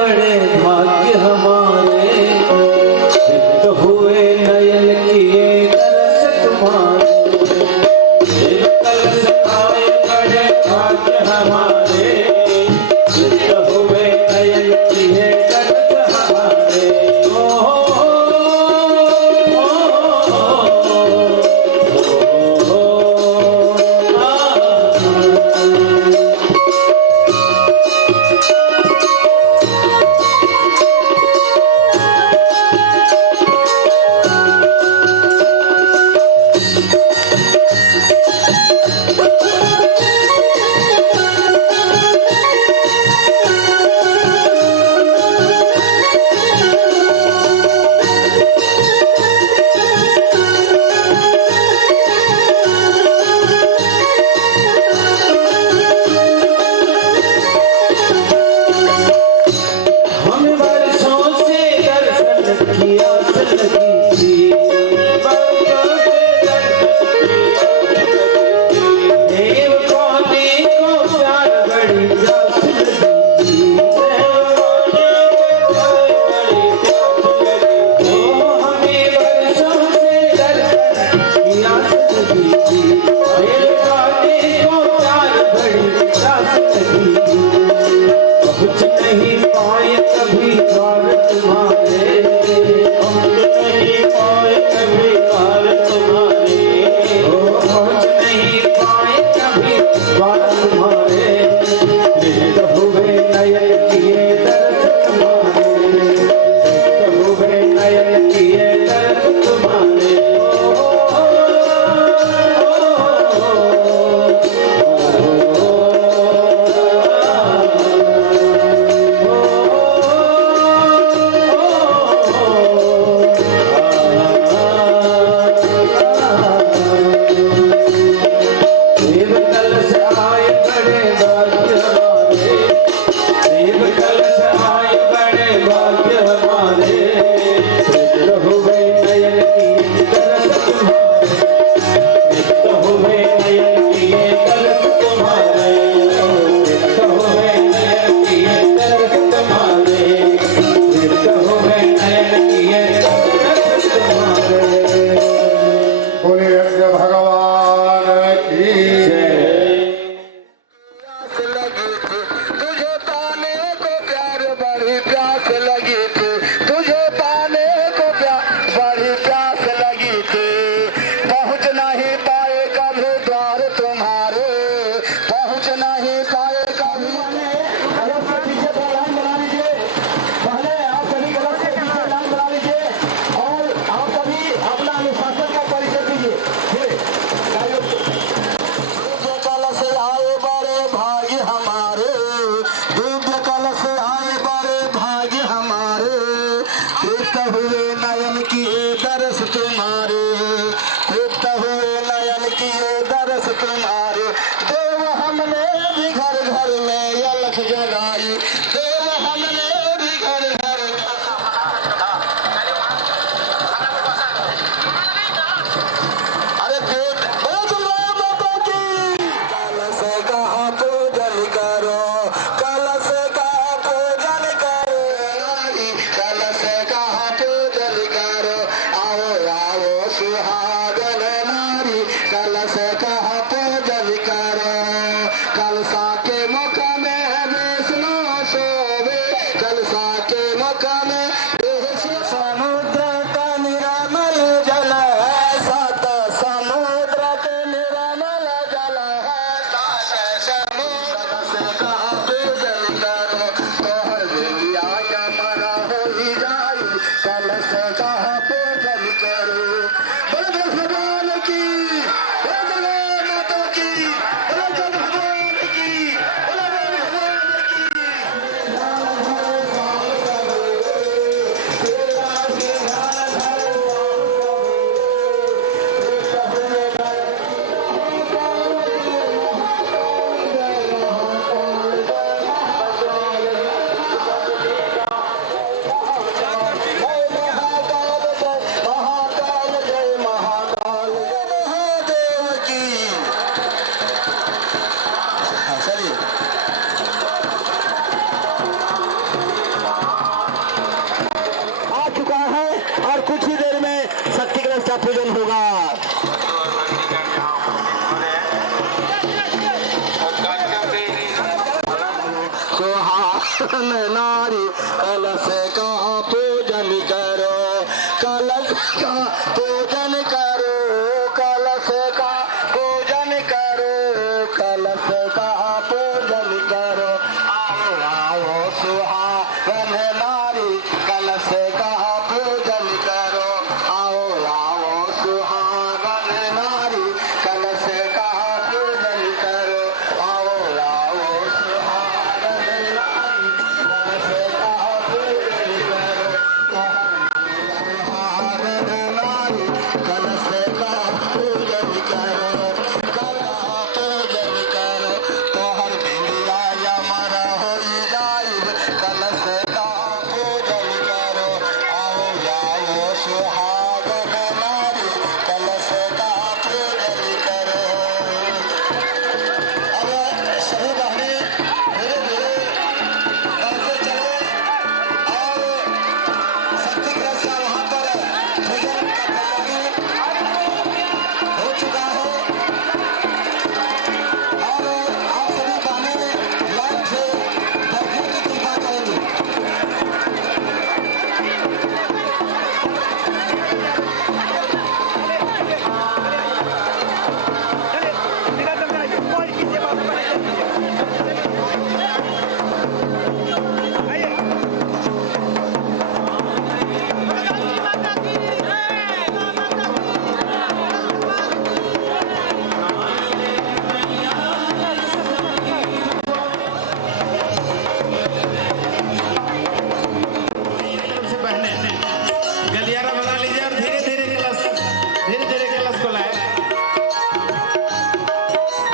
बड़े भाग्य हमारे, सिद्ध हुए नयन किए दर्श तुम्हारे। कलश आए बड़े भाग्य हमारे, सिद्ध हुए नयन किए दर्श हमारे। नारी कलश का पूजन करो, कलश का पूजन करो, कलश का पूजन करो, कलश का पूजन करो। आओ आओ सुहागन नारी कलश का पूजन करो, आओ आओ सुहागन नारी कलश का पूजन करो, आओ आओ सुहागन नारी कलश का पूजन करो, सुहागन नारी कलश का पूजन करो, कला पूजन करो, तोहर बिंदिया अमर हो जाई, कलश का पूजन करो, आओ आओ सुहागन नारी कलश का पूजन करो। अब सभी बहनें धीरे धीरे बढ़ते चलो और शक्ति कलश का वहां पर पूजन का तैयारी हो चुका है और आप सभी बहनें लाइन से दर्शन की कृपा करेंगी। से बहने गलियारा बना लीजिए और धीरे धीरे कलश को लाए,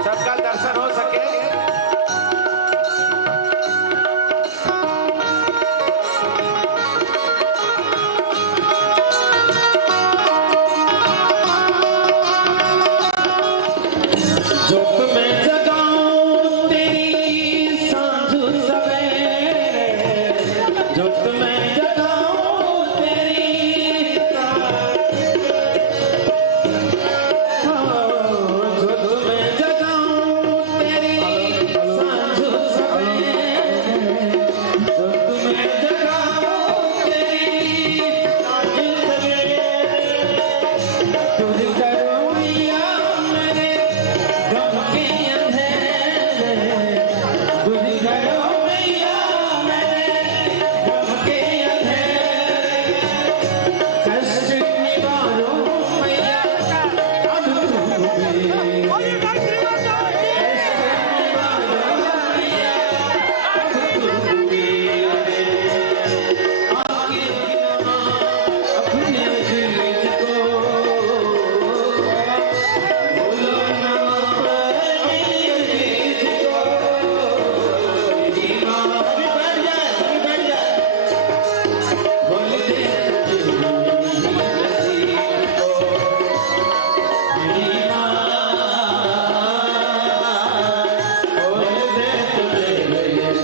सबका दर्शन हो सके। जोत में जगाऊं तेरी सांझ सवेरे, जोत में जगाऊं तेरी जोत में जगाऊं तेरी सांझ सवेरे, जोत में जगाऊं तेरी सांझ सवेरे, तुझ करो मिया मेरे गम के अंधेरे, तुझ करो मैया मेरे गम के अंधेरे, कष्ट निवारो मैया अब तू भी, कष्ट निवारो मैया अब तू भी, आके अपने चीज को बोलो ना मेरी चीज को, मेरी माँ भी बढ़ जाए बोल दे मेरी नसीब को, मेरी माँ बोल दे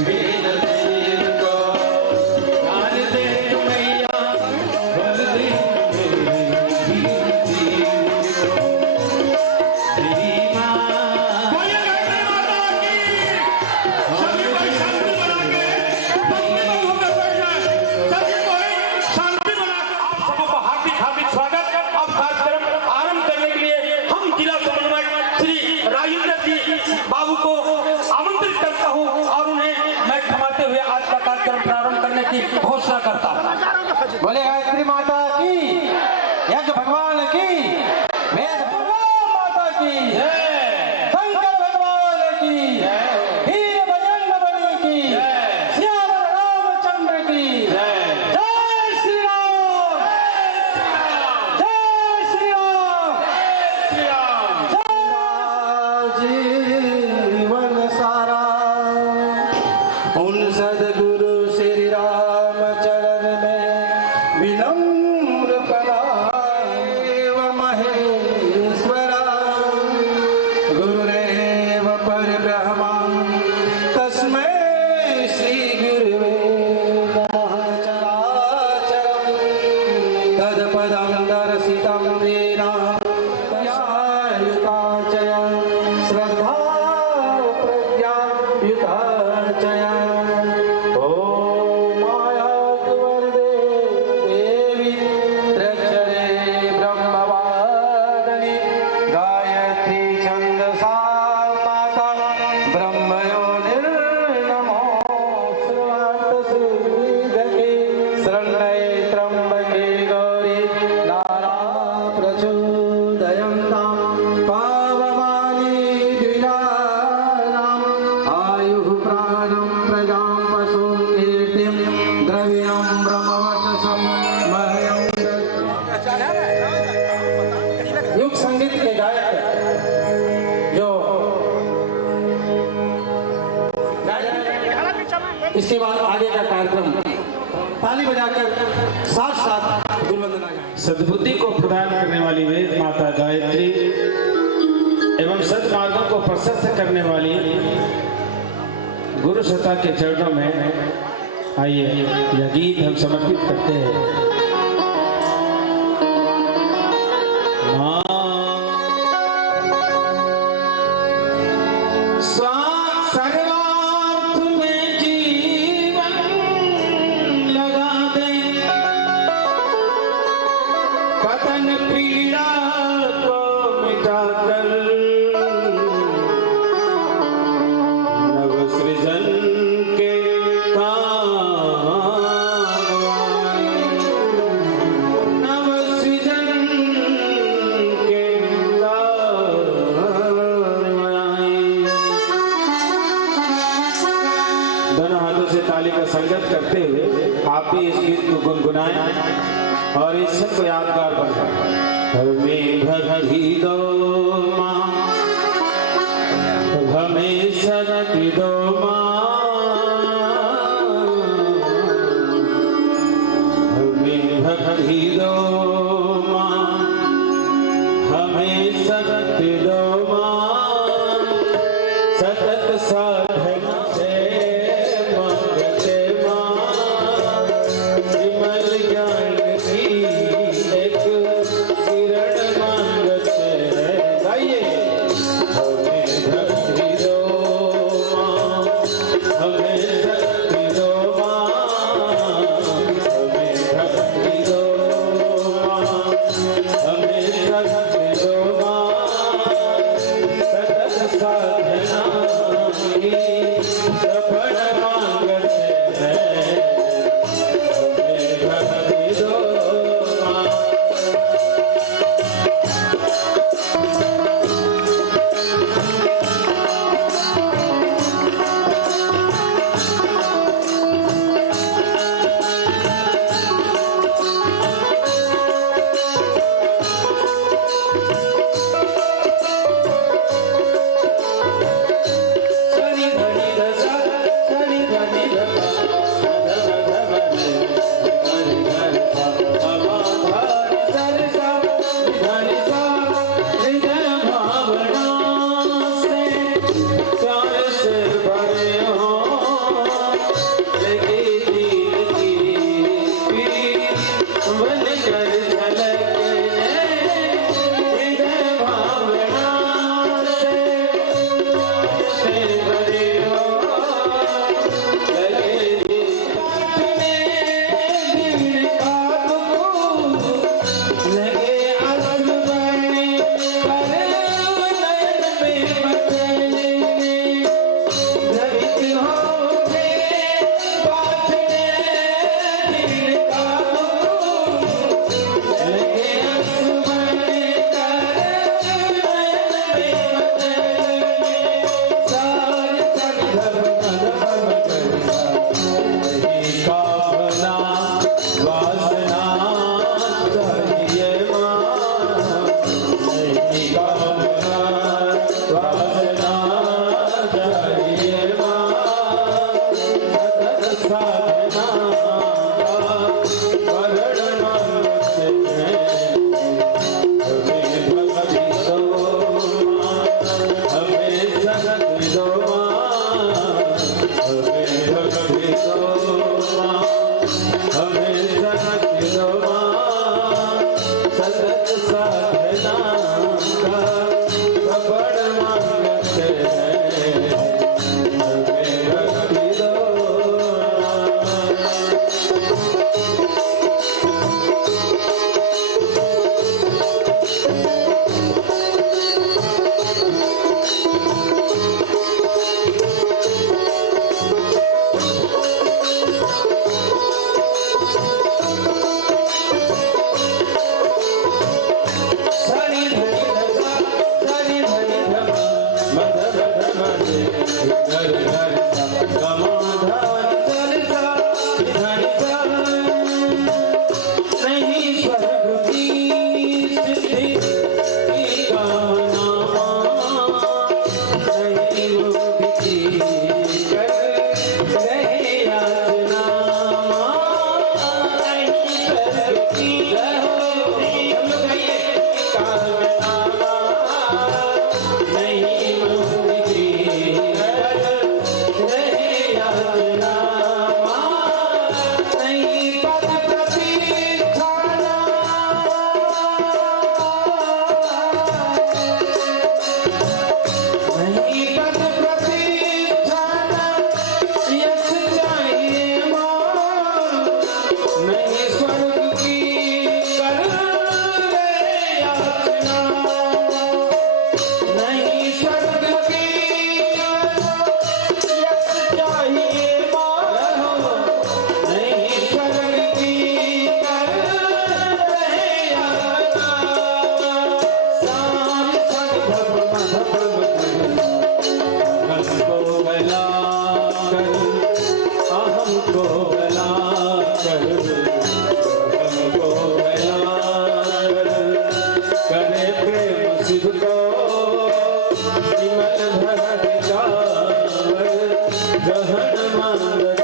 मेरी नसीब को, डाल दे मैया बोल दे मेरी नसीब को, मेरी माँ सभी भाई शांति बना के अपने लोगों में बैठ जाए, सभी भाई शांति बना के आप सबको हार्दिक हार्दिक स्वागत। अब कार्यक्रम आरंभ करने के लिए हम जिला समन्वयक श्री राजेंद्र जी बाबू को आमंत्रित करता हूँ और उन्हें मैं थमाते हुए आज का कार्यक्रम प्रारंभ करने की घोषणा करता हूँ। बोले गायत्री माता की, यज्ञ भगवान की, वेद भगवान माता की, शंकर भगवान की, वीर बजरंग बली की, श्याम रामचंद्र की, जय श्री राम, जय श्री राम, जीवन सारा उन सदगुरु श्री राम चरण में विनम्र प्राणं प्रजां पशुं कीर्तिं द्रविणं ब्रह्मवचसं मह्यं युग संगीत के गायक जो इसके बाद आगे का कार्यक्रम ताली बजाकर साथ साथ गुणवंदना गाएं। सद्बुद्धि को प्रदान करने वाली वेद माता गायत्री एवं सद्मार्गों को प्रशस्त करने वाली गुरु सत्ता के चरणों में आइए यह गीत हम समर्पित करते हैं। सर्वार्थ में जीवन लगा दे, पतन पीड़ा को मिटाकर नव सृजन के काम आए, नव सृजन के काम आए। दोनों हाथों से ताली का संगत करते हुए आप भी इस गीत को गुनगुनाएं और इस सबको यादगार बनाएं। हमें भक्ति दो माँ, हमें शक्ति दो माँ, हमें भक्ति दो माँ, हमें शक्ति दो माँ, सतत साधना से मांगते माँ, विमल ज्ञान की एक किरण मांगते हैं। गाइए। हमें भक्ति दो माँ, हमें शक्ति दो माँ, हमें भक्ति दो माँ, हमें शक्ति दो माँ, सतत साधना की सफल मांगते हैं। हमें भक्ति दो माँ। शनि धनि दशा, शनि धनि दशा, धन धन धनि धनि सा, समाधान सरसा, धनि सा, हृदय भावना से प्यार से भरे हो, लगी दिल की पीर, बन कर झलकने, हृदय भावना से भरे हो, लगे दिल का लगे आंसू बहने, कर नयन में बदलने, धरित होके बांधने दिल का लगे आंसू बहने, कर नयन में बदलने, सारे तन धर्म करना नहीं कामना वासना चाहिए माँ, नहीं कामना वासना चाहिए माँ, सतत साधना वरण मांगते हैं। हमें भक्ति दो माँ, हमें शक्ति दो माँ, हमें भक्ति दो माँ, हमें शक्ति दो माँ, सतत साधना का प्रबल मांगते हैं। हमें भक्ति दो माँ। कर अहम को गला कर हमको गला कर करे प्रेम शिव को विमल भरत जावर ग्रहण मांगत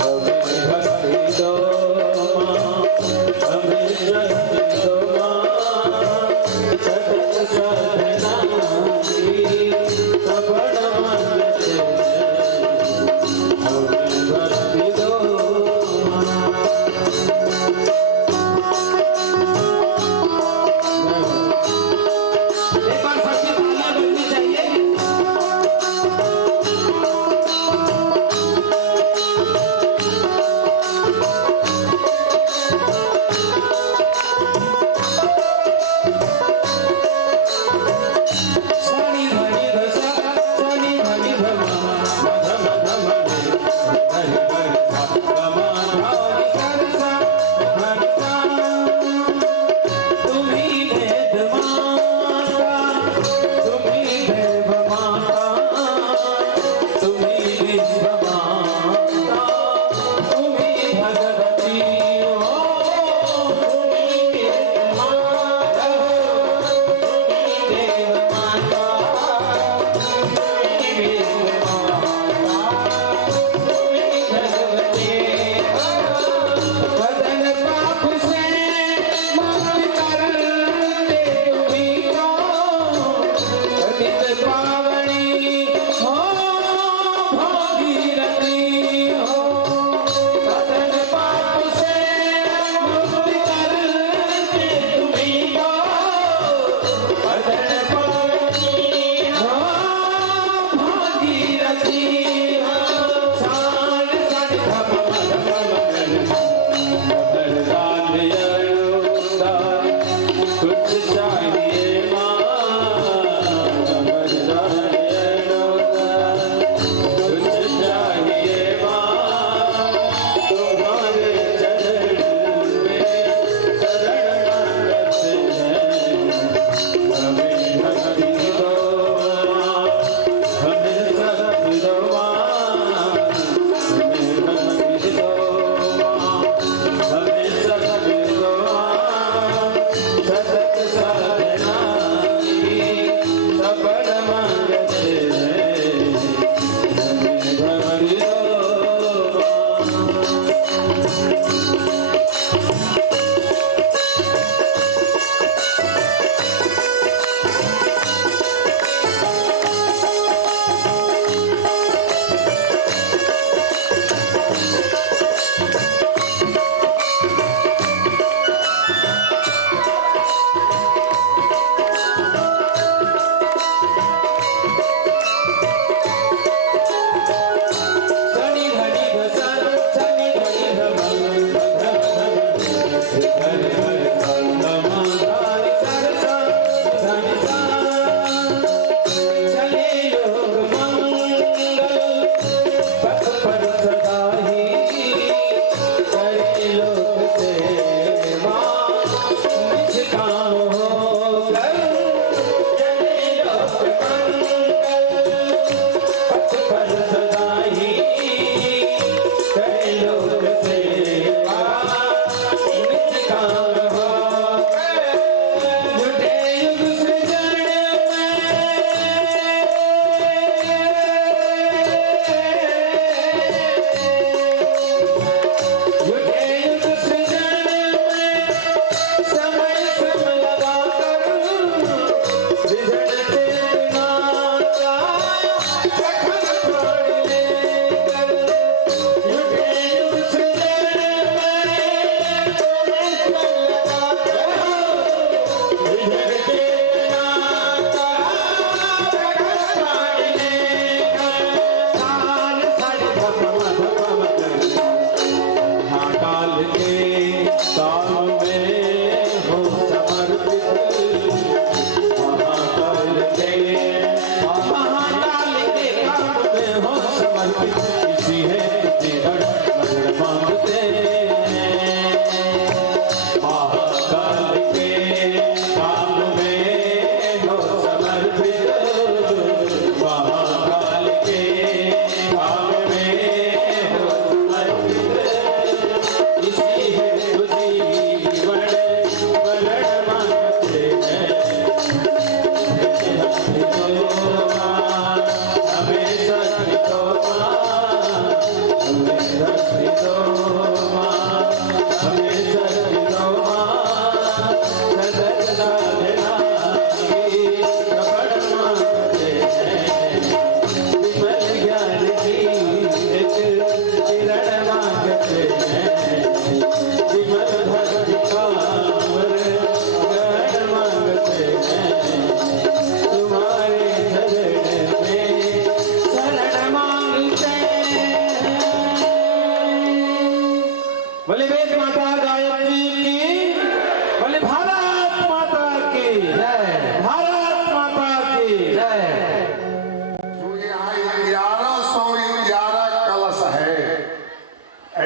हमें भक्ति दो माँ हमें शक्ति दो माँ सतत साधना की सफल मांगत हमें भक्ति दो माँ। एक बार सबकी तालियां बजनी चाहिए।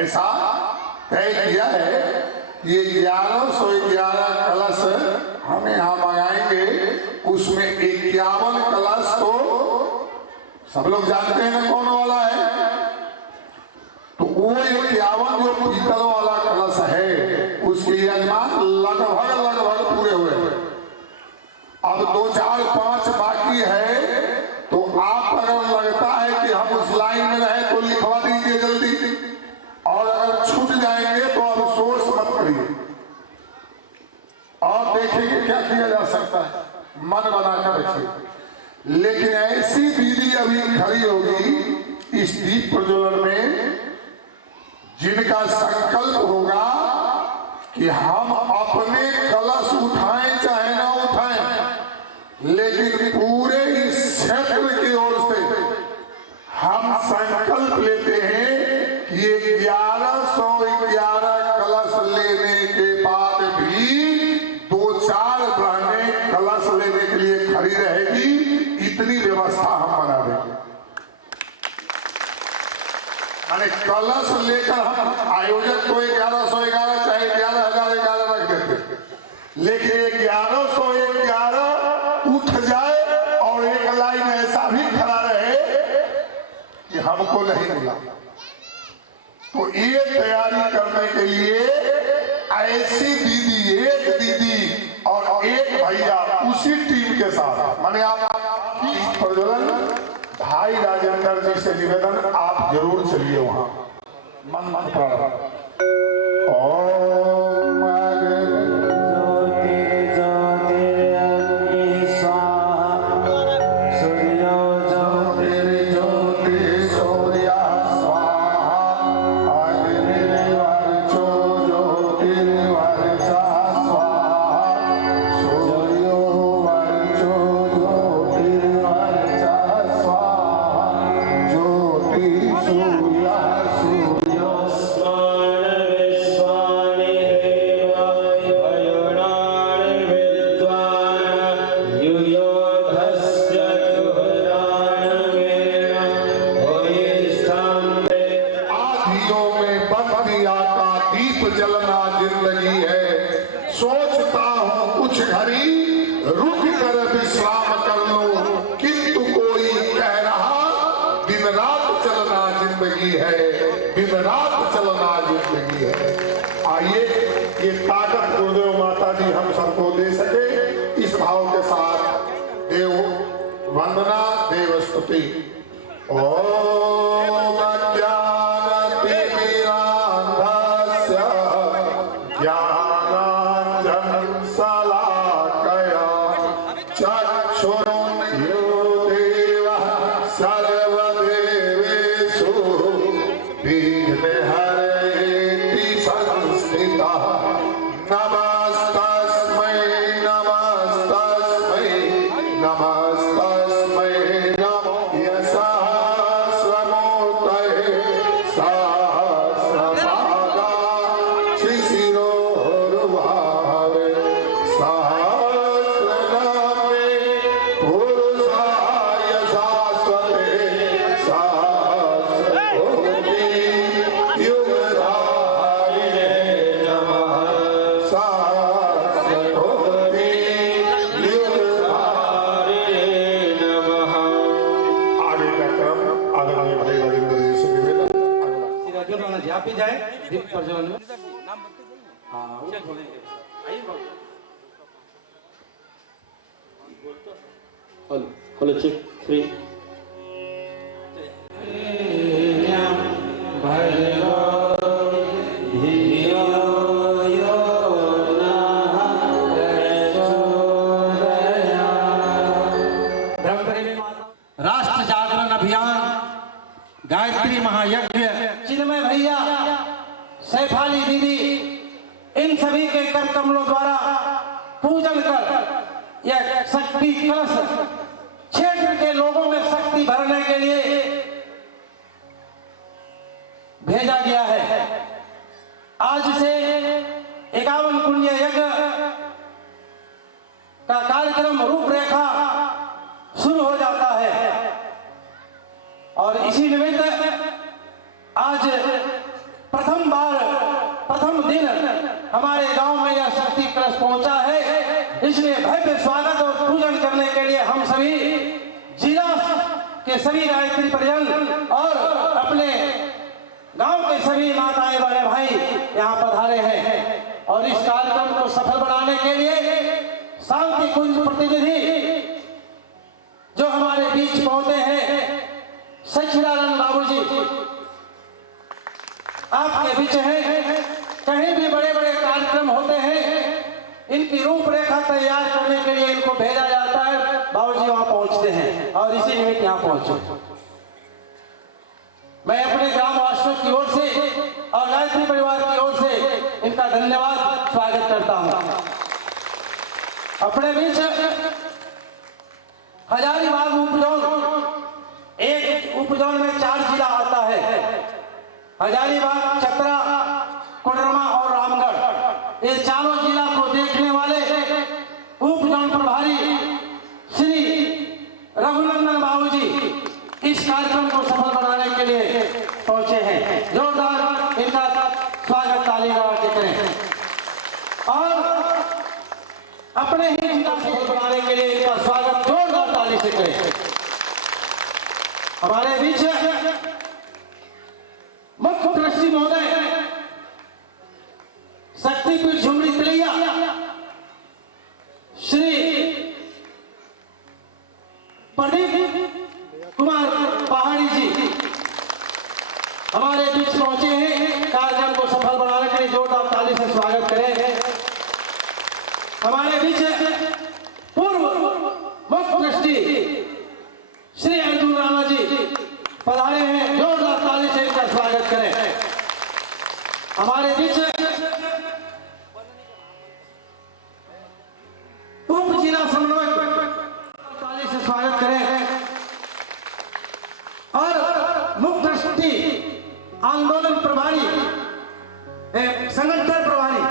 ऐसा तय किया है कि 1111 कलश हम यहाँ मंगाएंगे। उसमें 51 कलश तो सब लोग जानते हैं ना कौन वाला है। तो वो 51 जो पीतल वाला कलश है उसके यजमान लगभग पूरे हुए। अब 2, 4, 5 बाकी है। तो आप अगर लगता है कि हम उस लाइन में रहे तो लिखवा दीजिए जल्दी, और अगर छूट जाएंगे तो अफसोस मत करिए और देखिए क्या किया जा सकता है, मन बनाकर रखिए। लेकिन ऐसी विधि अभी खड़ी होगी इस दीप प्रज्वलन में जिनका संकल्प होगा कि हम अपने कलश उठाएं चाहे ना उठाएं, लेकिन पूरे इस क्षेत्र की ओर से हम संकल्प लेते हैं कि ये 1111 कलश लेने के बाद भी 2-4 बहनें कलश लेने के लिए खड़ी रहेगी। इतनी व्यवस्था हम बना देंगे। माने कलश लेकर हम आयोजक को 1111 चाहे 11,011 रख देते, लेकिन 1111 उठ जाए और एक लाइन ऐसा भी खड़ा रहे कि हमको नहीं मिला। तो ये तैयारी करने के लिए ऐसी दीदी, एक दीदी और एक भैया उसी टीम के साथ, माने आप प्रज्वलन भाई राजेंद्र जी से निवेदन आप जरूर चलिए वहां मन हेलो चेक 3 राष्ट्र जागरण अभियान, गायत्री महायज्ञ, चिन्मय भैया, सैफाली दीदी, इन सभी के कर कमलों द्वारा पूजन कर यह शक्ति कलश क्षेत्र के लोगों में शक्ति भरने के लिए भेजा गया है। आज से 51 पुण्य यज्ञ का कार्यक्रम रूपरेखा शुरू हो जाता है और इसी निमित्त आज प्रथम दिन हमारे गांव में यह शक्ति कलश पहुंचा है। इसलिए भव्य स्वागत और पूजन करने के लिए हम सभी जिला के सभी गायत्री परिजन और अपने गांव के सभी माताएं बड़े भाई यहाँ पधारे हैं। और इस कार्यक्रम को सफल बनाने के लिए शांति कुंज प्रतिनिधि जो हमारे बीच पहुंचे हैं, सच्चिदानंद बाबूजी आपके बीच हैं। कहीं भी बड़े बड़े कार्यक्रम होते हैं, इनकी रूपरेखा तैयार करने के लिए इनको भेजा जाता है, बाबूजी वहां पहुंचते हैं और इसी निमित्त यहाँ पहुंचे। मैं अपने ग्रामवासियों की ओर से और गायत्री परिवार की ओर से इनका धन्यवाद स्वागत करता हूं। अपने बीच हजारीबाग उपजोन, एक उपजोन में 4 जिला आता है, हजारीबाग, चतरा, कोडरमा और रामगढ़। ये चारों जिला को देखने वाले उपजोन प्रभारी श्री रघुनंदन बाबूजी इस कार्यक्रम को सफल बनाने के लिए पहुंचे हैं। जोरदार इनका स्वागत ताली लगा के करें और अपने ही जिला सफल बनाने के लिए इनका स्वागत जोरदार ताली से करें। हमारे बीच मुख्य ट्रस्टी महोदय शक्तिपीठ झुमरी तिलैया श्री प्रदीप कुमार पहाड़ी जी हमारे बीच पहुंचे हैं। कार्यक्रम को सफल बनाने के लिए जोरदार ताली से स्वागत करें। हमारे बीच पूर्व मुख्य ट्रस्टी श्री अर्जुन राणा जी पधारे हैं, जोरदार ताली से इनका स्वागत करें। हमारे बीच उप जिला समन्वयक ताली से स्वागत करें और मुख्य ट्रस्टी आंदोलन प्रभारी संगठन प्रभारी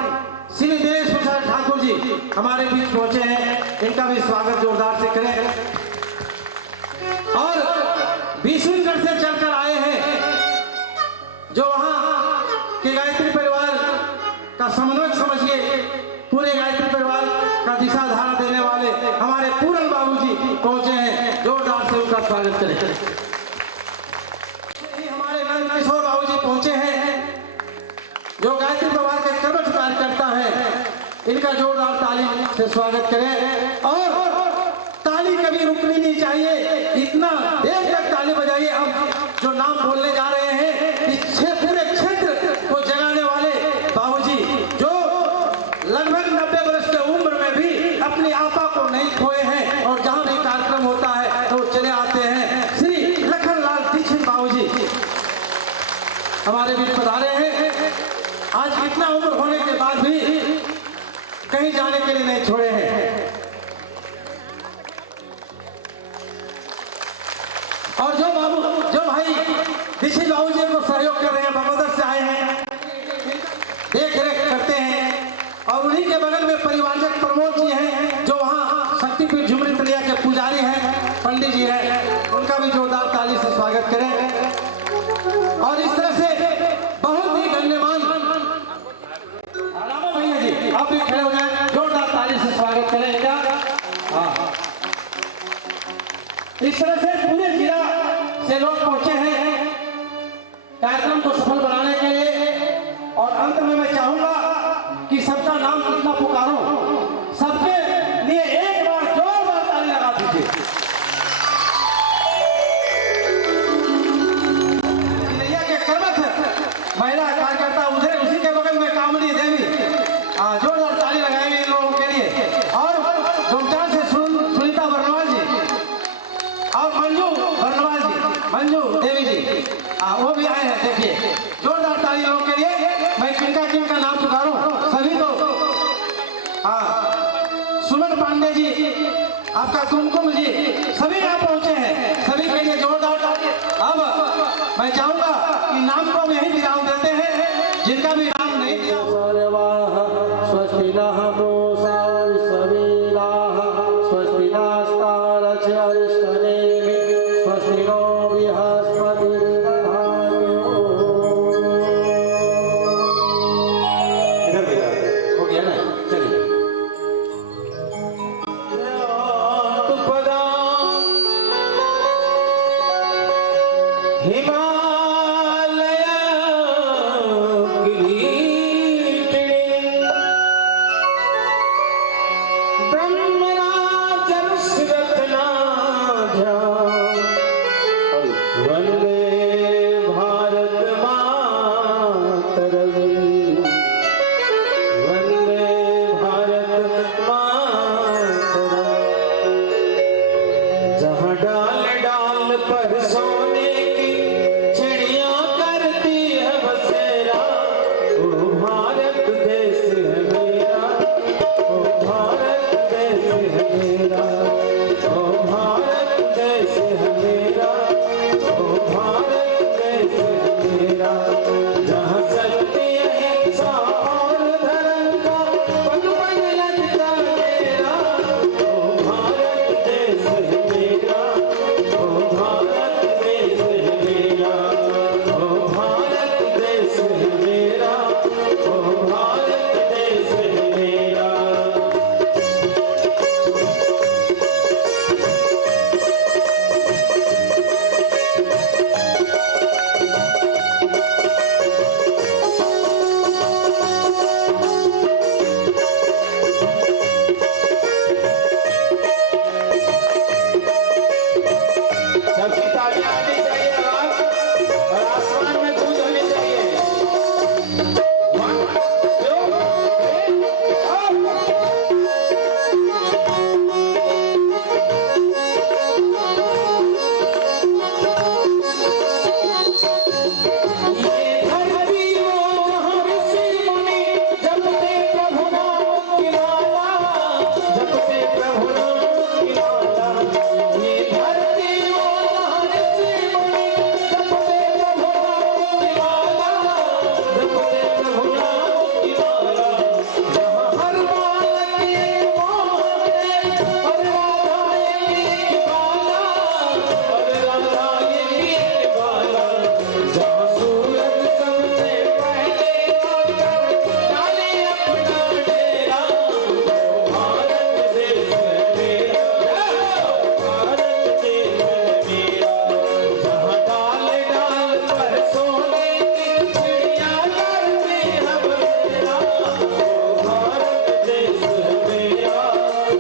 श्री दिनेश प्रसाद ठाकुर जी हमारे बीच पहुंचे हैं, इनका भी स्वागत जोरदार से करें। और बीसुनगढ़ से चलकर आए हैं, जो वहां के गायत्री परिवार का समन्वयक समझिए, पूरे गायत्री परिवार का दिशा धारा देने वाले हमारे पूरन बाबूजी पहुंचे हैं, जोरदार से उनका स्वागत करें। हमारे नंद किशोर बाबूजी पहुंचे हैं, जो गायत्री परिवार के कर्मठ कार्यकर्ता हैं, इनका जोरदार ताली से स्वागत करें। और ताली कभी रुकनी नहीं चाहिए, इतना देर तक ताली बजाइए। अब जो नाम बोलने जा रहे हैं, इस पूरे क्षेत्र को जगाने वाले बाबूजी, जो लगभग 90 वर्ष की उम्र में भी अपनी आपा को नहीं खोए हैं और जहां भी कार्यक्रम होता है तो चले आते हैं, श्री लखनलाल दीक्षित बाबूजी हमारे बीच पधारे हैं। आज इतना उम्र होने के बाद भी कहीं जाने के लिए नहीं छोड़े हैं। और जो भाई दीक्षित बाबू जी को सहयोग कर रहे हैं, बगोदर से आए हैं, देख रेख करते हैं, और उन्हीं के बगल में परिवारजन प्रमोद जी हैं, जो वहाँ शक्तिपीठ झुमरी तिलैया के पुजारी हैं, पंडित जी हैं, उनका भी जोरदार ताली से स्वागत करें। और इस तरह से बहुत ही गण्यमान रामा भैया जी, आप भी खड़े हो जाए, जोरदार ताली से स्वागत करें। क्या हाँ, इस तरह से पूरे जिला से लोग पहुंचे हैं कार्यक्रम को सफल बनाने के लिए। और अंत में मैं चाहूंगा कि सबका नाम कितना पुकारो, सबके लिए एक बार जोरदार ताली लगा दीजिए। तिलैया के कर्मठ महिला कार्यकर्ता उधर, उसी के बगल में कामनी देवी, जोरदार ताली लगाएंगे इन लोगों के लिए। और डोमचाल से सुनीता बर्नवाल जी और मंजू देवी जी, वो भी आए हैं। देखिए, जोरदार ताली लोगों के लिए। मैं किनका नाम पुकारूं, सभी को। सुमन पांडे जी, आपका कुमकुम जी, सभी यहाँ पहुंचे हैं, सभी के लिए जोरदार ताली। अब मैं चाहूंगा कि नाम को हम यही विराम देते हैं, जिनका भी नाम नहीं दिया। हिमालय किरीटिनी ब्रह्मराज रत्नाझा वंदे भारत मातरम वंदे भारत मातरम। जहाँ डाल डाल पर सोने की चिड़िया करती है बसेरा, वो भारत देश है मेरा, वो भारत देश है मेरा, वो भारत देश है मेरा, वो भारत देश है मेरा। जहाँ सत्य अहिंसा और धर्म का पग पग लगता मेरा, वो भारत देश है मेरा, वो भारत देश है मेरा, वो भारत देश है मेरा, वो भारत देश है मेरा। सबकी तालियां आनी चाहिए आवाज और आसमान में गूंज होनी चाहिए। 1 2 ये धरती वो जहाँ ऋषि मुनि जपते प्रभु नाम की माला, जपते प्रभु नाम की माला। ये धरती वो जहाँ ऋषि मुनि जपते प्रभु नाम की माला, जपते प्रभु नाम की माला। जहाँ हर बालक ये मोहते और राधा ये बाला, और राधा ये बाला। जहाँ सूरज सबसे पहले आकर डाले अपना डेरा, वो भारत देश है मेरा, भारत देश है मेरा। जहाँ डाल डाल पर सोने की चिड़िया करती है बसेरा, वो भारत देश है मेरा,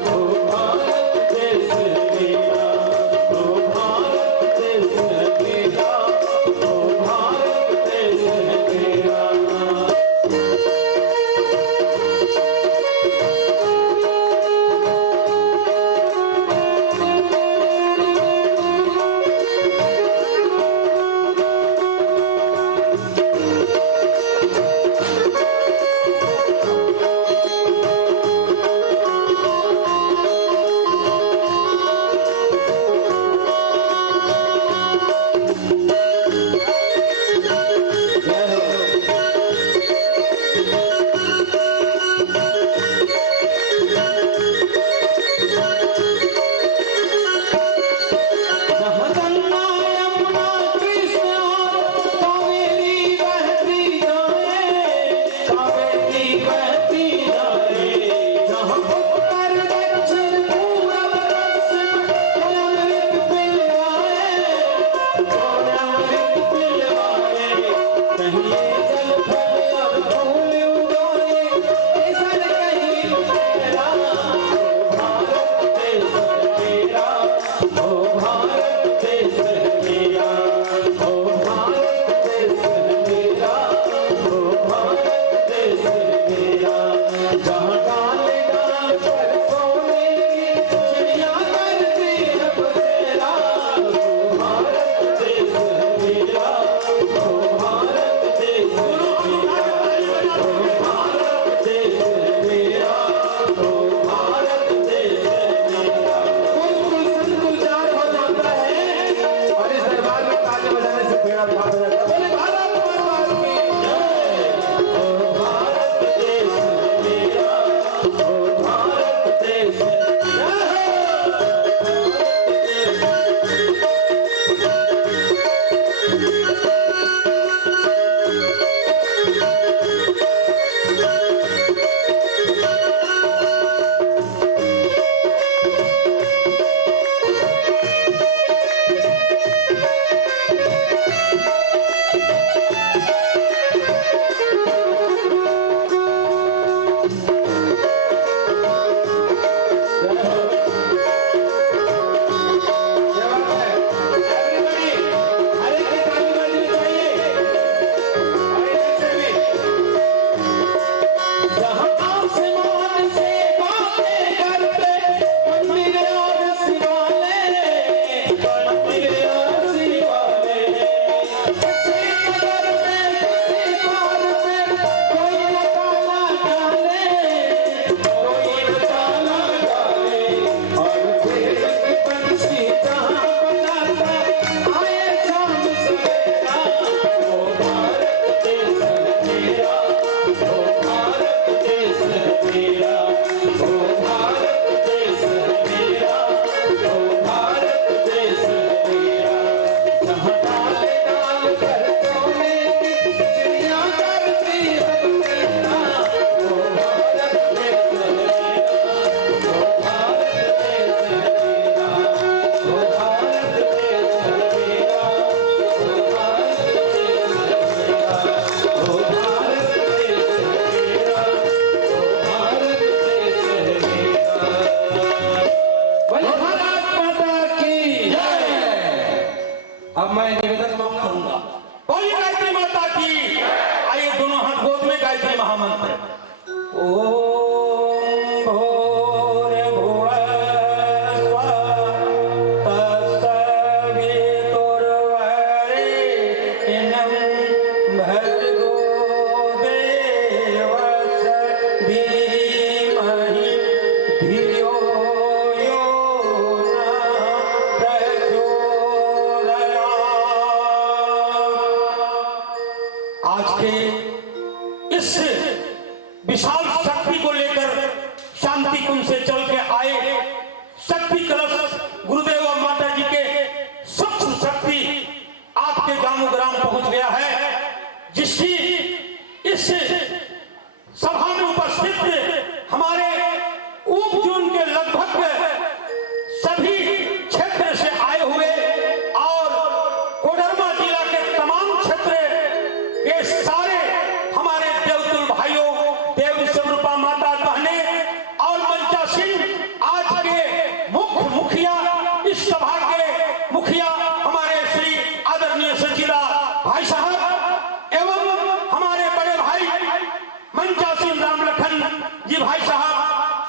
वो भारत देश है मेरा, वो भारत देश है मेरा, वो भारत देश है मेरा। जहाँ गंगा यमुना कृष्णा कावेरी बहती जाए, कावेरी बहती जाए। जहाँ उत्तर दक्षिण पूरब पश्चिम अमृत पिलवाए, अमृत पिलवाए। कहीं जल फल और फूल उगाए, केसर कहीं मेरा, भारत देश है मेरा, ओ भारत देश है मेरा, ओ भारत देश है मेरा, ओ भारत देश है मेरा। जहाँ डाल डाल पर सोने की चिड़िया करती है बसेरा, ओ भारत देश है मेरा, ओ भारत देश है मेरा, ओ भारत देश है मेरा, ओ भारत देश है मेरा। कुल संकुल चार हो जाता है और इस दरबार में ताली बजाने से पेड़ा पार हो जाता है। बोले भारत माता की जय। ओ भारत देश है मेरा, ओ भारत देश है जय। गायत्री महामंत्र। ओम भूर्भुवः स्वः तत्सवितुर्वरेण्यं भर्गो देवस्य धीमहि धियो यो न प्रचोदयात्। आज के इस विशाल शक्ति को लेकर शांति कुंज से चल के आए शक्ति कलश गुरुदेव और माता जी के सूक्ष्म शक्ति आपके गांव ग्राम पहुंच गया है, जिसकी इस सभा में उपस्थित हमारे उप जोन के लगभग सभी क्षेत्र से आए हुए और कोडरमा जिला के तमाम क्षेत्र के सारे हमारे देवतुल भाइयों, देव स्वरूपा माता बहने और मंचासीन आज के मुख्य मुखिया, इस सभा के मुखिया हमारे श्री आदरणीय सचिदा भाई साहब एवं हमारे बड़े भाई मंचासीन राम लखन जी भाई साहब,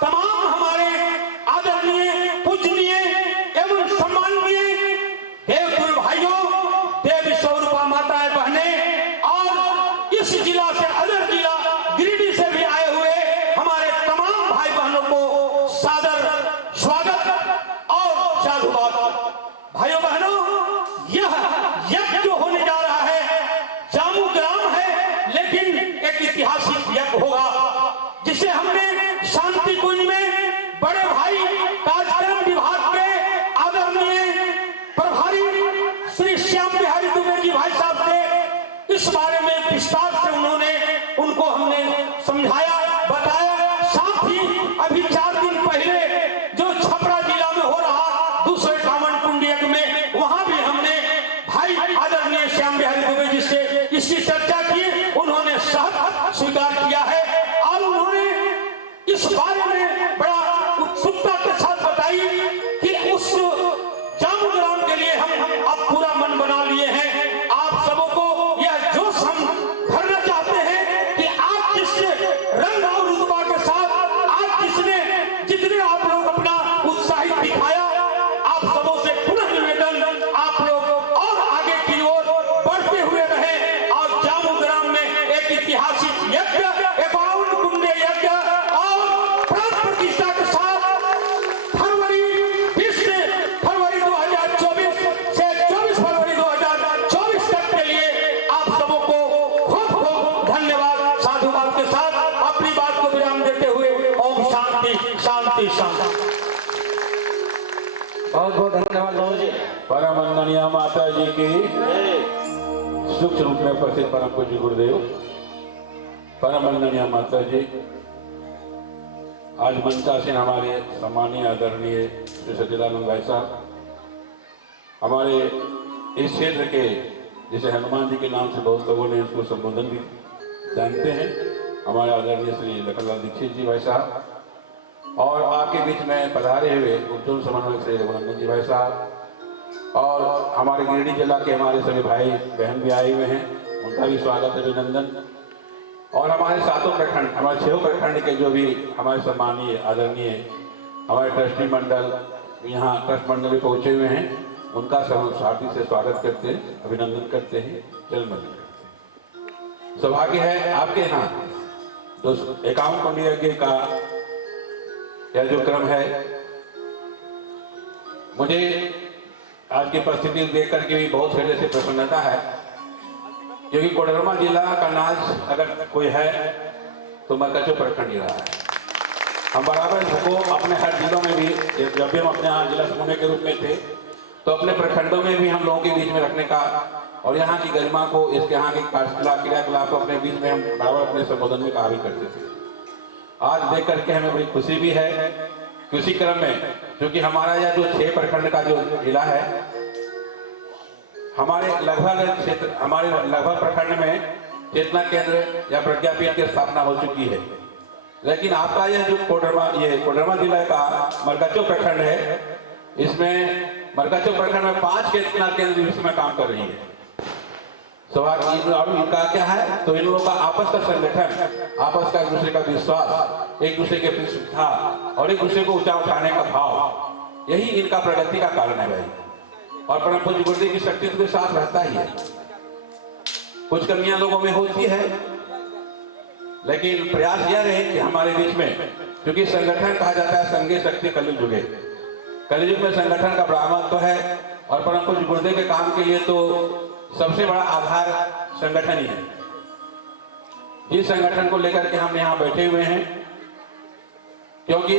तमाम हमारे आदरणीय पूजनीय एवं सम्माननीय देवतुल भाइयों, देव स्वरूपा माताएं बहने और इस जिला से अदर जिला गिरिडीह से भी आए हुए हमारे तमाम भाई बहनों को सादर स्वागत और साधुवाद। भाइयों बहनों, यह यज्ञ जो होने जा रहा है जामू ग्राम है, लेकिन एक ऐतिहासिक यज्ञ होगा जिसे हमने शांति कुंज में बड़े भाई कार्यक्रम विभाग के आदरणीय प्रभारी श्री श्याम बिहारी दुबे जी भाई साहब से इस बारे में विस्तार से उनको हमने समझाया, बताया। साथ ही अभी 4 दिन पहले जो छपरा जिला में हो रहा दूसरे कामन कुंड यज्ञ में, वहां भी हमने भाई आदरणीय श्याम बिहारी दुबे जी से इसकी चर्चा की, उन्होंने सहज स्वीकार किया है और उन्होंने इस बारे में बड़ा उत्सुकता के साथ बताई कि उस जामू ग्राम के लिए हम अब पूरा मन बना लिए हैं। आप सबों को यह जोश हम भरना चाहते हैं कि आज जिस रंग और रुतबा के साथ आज जितने आप लोग अपना उत्साहित दिखाया, आप सबों से पुनः निवेदन, आप लोग और आगे की ओर बढ़ते हुए रहे और जामू ग्राम में एक ऐतिहासिक यज्ञ, 52 कुंडे यज्ञ और प्राण प्रतिष्ठा के साथ फरवरी 20 फरवरी 2024 से 24 फरवरी 2024 तक के लिए आप सबों को खूब खूब धन्यवाद साधुवाद के साथ अपनी बात को विराम देते हुए ओम शांति शांति शांति। बहुत बहुत धन्यवाद बाबू जी। परम वंदनीय माता जी की सूक्ष्म रूप में उपस्थित परम पूज्य गुरुदेव, परम वंदनीय माता जी, आज मंचासीन हमारे सम्मानीय आदरणीय श्री सचिदानंद भाई साहब, हमारे इस क्षेत्र के जिसे हनुमान जी के नाम से बहुत लोगों ने इसको संबोधन भी जानते हैं, हमारे आदरणीय श्री लखनलाल दीक्षित जी भाई साहब, और आपके बीच में पधारे हुए उज्जवल समन्वयक श्री रघुनंदन जी भाई साहब, और हमारे गिरिडीह जिला के हमारे सभी भाई बहन भी आए हुए हैं, उनका भी स्वागत अभिनंदन। और हमारे 7 प्रखंड, हमारे 6 प्रखंड के जो भी हमारे सम्मानीय आदरणीय हमारे ट्रस्टी मंडल यहाँ ट्रस्ट मंडल में पहुँचे हुए हैं, उनका सब हार्दिक से स्वागत करते हैं, अभिनंदन करते हैं, चरण बंदन करते हैं। सौभाग्य है आपके यहाँ 51 कुंड यज्ञ का यह जो क्रम है, मुझे आज की परिस्थिति देख करके भी बहुत हृदय से प्रसन्नता है, क्योंकि कोडरमा जिला का नाज अगर कोई है तो मरकचो प्रखंड ही रहा है। हम बराबर इसको अपने हर जिलों में भी, जब भी हम अपने यहाँ जिला समूह के रूप में थे तो अपने प्रखंडों में भी हम लोगों के बीच में रखने का और यहाँ की गरिमा को, इसके यहाँ के क्रियाकलाप को अपने बीच में हम बराबर अपने संबोधन में कहा भी करते थे। आज देख करके हमें बड़ी खुशी भी है कि उसी क्रम में, क्योंकि हमारा यह जो 6 प्रखंड का जो जिला है, हमारे लगभग प्रखंड में चेतना केंद्र या प्रज्ञापीठ की स्थापना हो चुकी है, लेकिन आपका यह जो कोडरमा जिला का मरकचो प्रखंड है, इसमें मरकचो प्रखंड में 5 चेतना केंद्र इसमें काम कर रही है। अब इनका क्या है, तो इन लोगों का आपस का संगठन, आपस का एक दूसरे का विश्वास, एक दूसरे के प्रति श्रद्धा और एक दूसरे को ऊंचा उठाने का भाव, यही इनका प्रगति का कारण है भाई। और परम पूज्य गुरुदेव की शक्ति उनके साथ रहता ही है। कुछ कमियां लोगों में होती है, लेकिन प्रयास यह रहे कि हमारे बीच में, क्योंकि संगठन कहा जाता है संगे शक्ति कलयुग युगे, कलयुग में संगठन का बड़ा महत्व है। और परम पूज्य गुरुदेव के काम के लिए तो सबसे बड़ा आधार संगठन ही है। जिस संगठन को लेकर के हम यहाँ बैठे हुए हैं, क्योंकि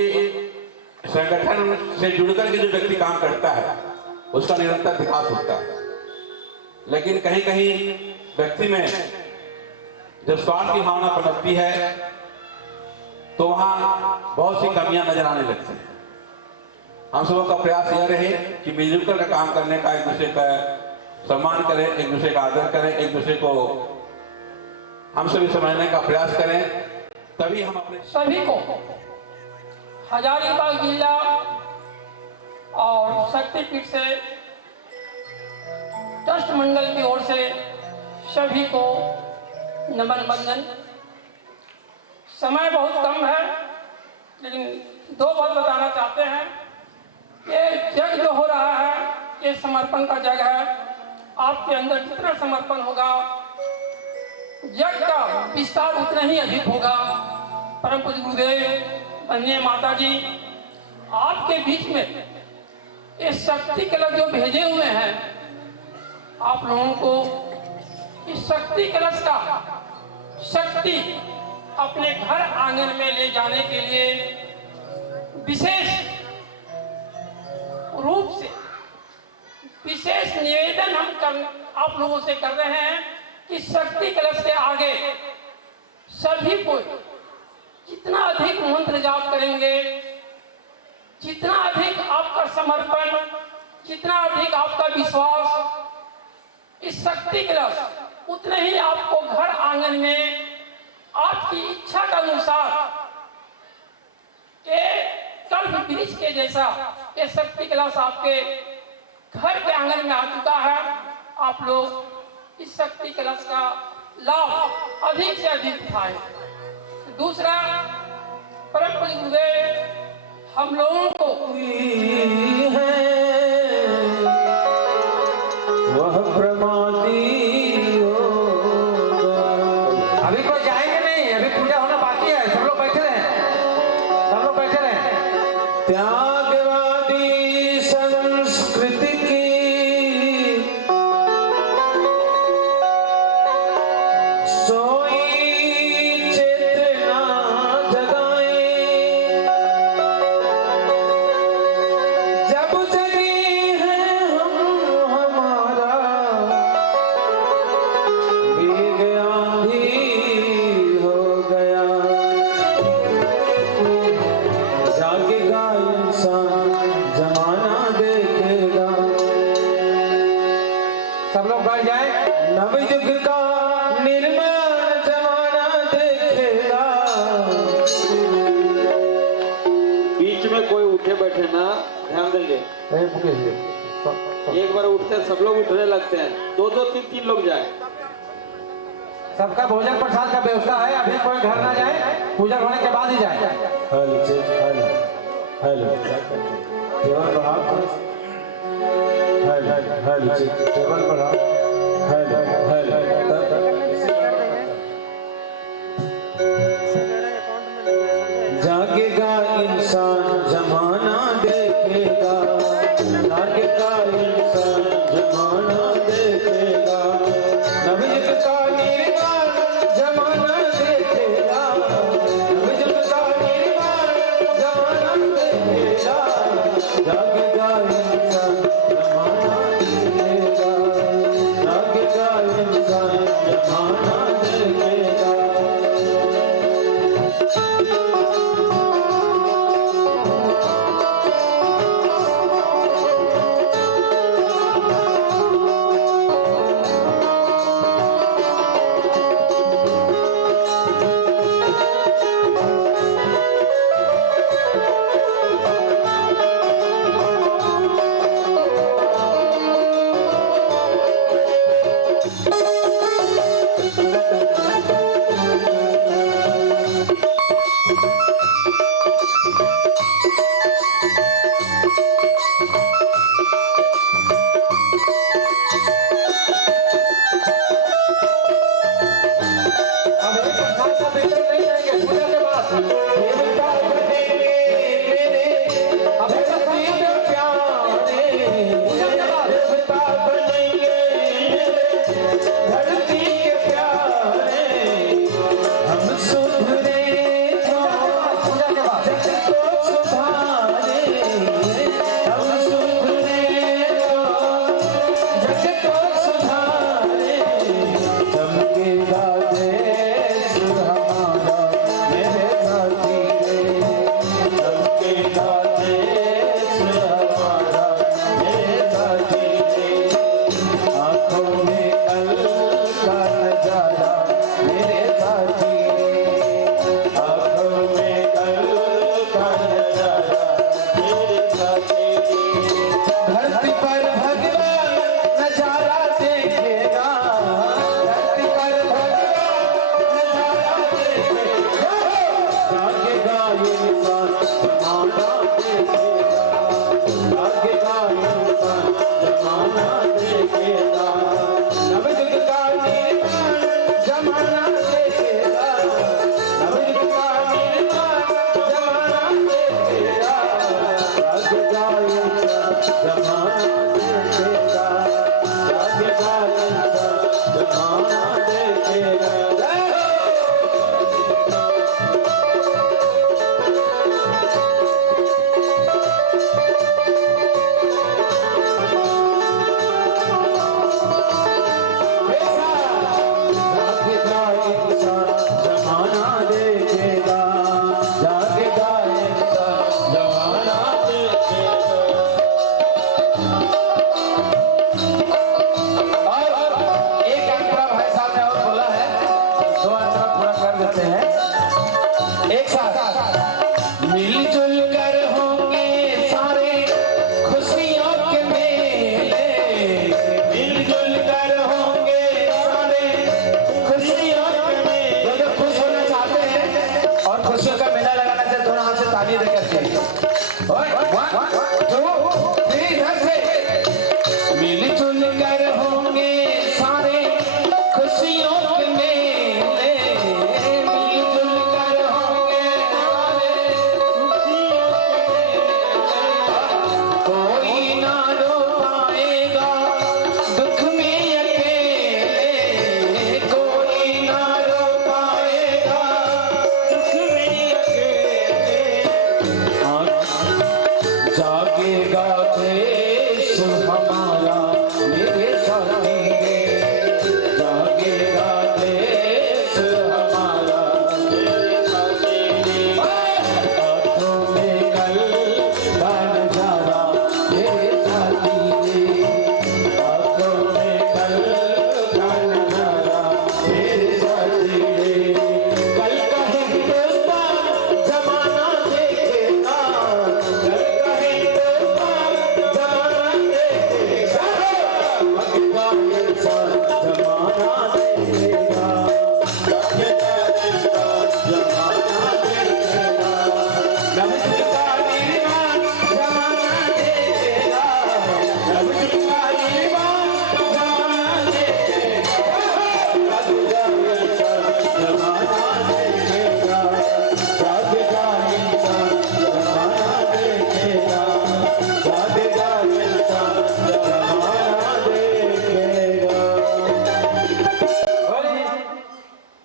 संगठन से जुड़कर के जो व्यक्ति काम करता है उसका निरंतर विकास होता है, लेकिन कहीं कहीं व्यक्ति में जब स्वार्थ की भावना पनपती है तो वहां बहुत सी कमियां नजर आने लगती हैं। हम सबों का प्रयास यह रहे कि मिलजुल कर काम करने का, एक दूसरे का सम्मान करें, एक दूसरे का आदर करें, एक दूसरे को हम सभी समझने का प्रयास करें, तभी हम अपने सभी को हजारीबाग जिला और शक्तिपीठ से ट्रस्ट मंडल की ओर से सभी को नमन बंदन। समय बहुत कम है, लेकिन दो बात बताना चाहते हैं। ये जग जो हो रहा है ये समर्पण का जग है। आपके अंदर जितना समर्पण होगा जग का विस्तार उतना ही अधिक होगा। परम पूज्य गुरुदेव, अन्य माता जी, आपके बीच में ये शक्ति कलश जो भेजे हुए हैं, आप लोगों को इस शक्ति कलश का शक्ति अपने घर आंगन में ले जाने के लिए विशेष रूप से विशेष निवेदन हम आप लोगों से कर रहे हैं कि शक्ति कलश के आगे सभी को जितना अधिक मंत्र जाप करेंगे, जितना अधिक आपका समर्पण, जितना अधिक आपका विश्वास, इस शक्ति कलश उतने ही आपको घर आंगन में आपकी इच्छा के अनुसार कल्प वृक्ष के जैसा ये शक्ति कलश आपके घर के आंगन में आ चुका है। आप लोग इस शक्ति कलश का लाभ अधिक से अधिक उठाएं। दूसरा, परम पूज्य गुरुदेव हम लोगों को वह प्रमादी होगा। अभी कोई जाएंगे नहीं, अभी पूजा होना बाकी है। सब लोग बैठे रहे, सब लोग बैठे रहे। त्यागवादी संस्कृति की सोई चेतना जगाए, जब जगी है हम हमारा भीग आंधी हो गया। जागेगा इंसान जमाना देखेगा। सब लोग बैठ जाए। नवयुग का निर्माण जमाना देखेगा। बीच में कोई उठे बैठे ना, ध्यान देंगे। एक बार उठते हैं, सब लोग उठने लगते हैं। दो दो तीन तीन लोग जाए। सबका भोजन प्रसाद का व्यवस्था है। अभी कोई घर ना जाए, पूजा होने के बाद ही जाए। हेलो हेलो हेलो टेबल पर हाथ, हेलो हेलो टेबल पर हाथ, हेलो हेलो जागेगा इंसान जमाना देखेगा। जागेगा इंसान जमाना देखेगा। नवयुग का निर्माण जमाना देखेगा। नवयुग का निर्माण जमाना देखेगा। जागेगा इंसान जमाना देखेगा। जागेगा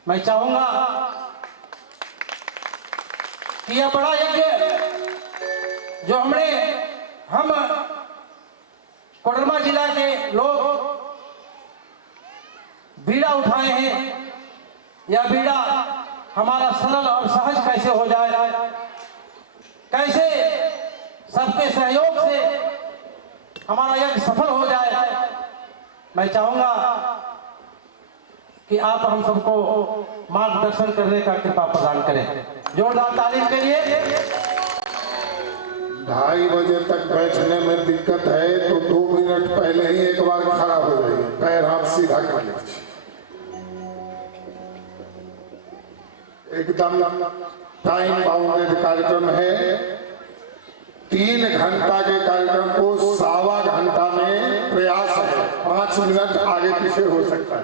मैं चाहूंगा कि यह बड़ा यज्ञ जो हम कोडरमा जिला के लोग बीड़ा उठाए हैं, यह बीड़ा हमारा सरल और सहज कैसे हो जाए, कैसे सबके सहयोग से हमारा यज्ञ सफल हो जाए। मैं चाहूंगा कि आप हम सबको मार्गदर्शन करने का कृपा प्रदान करें। जोरदार तालीम के लिए। 2:30 बजे तक बैठने में दिक्कत है तो 2 मिनट पहले ही एक बार खड़ा हो जाइए, पैर हाथ सीधा कर लीजिए। एकदम टाइम बाउंडेड कार्यक्रम है। 3 घंटा के कार्यक्रम को 1.25 घंटा में प्रयास है, 5 मिनट आगे पीछे हो सकता है।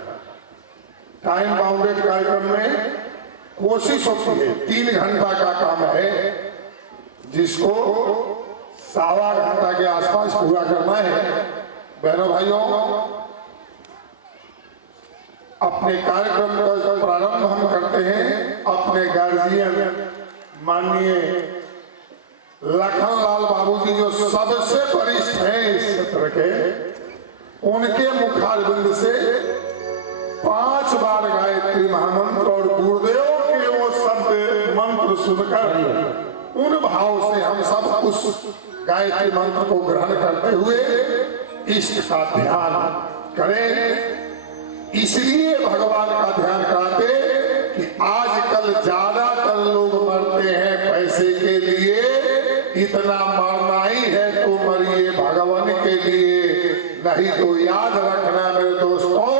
टाइम बाउंडेड कार्यक्रम में कोशिश होती है, 3 घंटा का काम है जिसको 1.25 घंटा के आसपास पूरा करना है। बहनों भाइयों, अपने कार्यक्रम का प्रारंभ हम करते हैं अपने गार्जियन माननीय लखनलाल बाबूजी जो सबसे वरिष्ठ हैं इस क्षेत्र के, उनके मुखारबिंद से 5 बार गायत्री महामंत्र और गुरुदेव के वो शब्द मंत्र सुनकर उन भाव से हम सब उस गायत्री मंत्र को ग्रहण करते हुए इष्ट का ध्यान करें। इसलिए भगवान का ध्यान कराते कि आजकल ज्यादातर लोग मरते हैं पैसे के लिए, इतना मरना ही है तो मरिए भगवान के लिए। नहीं तो याद रखना मेरे दोस्तों,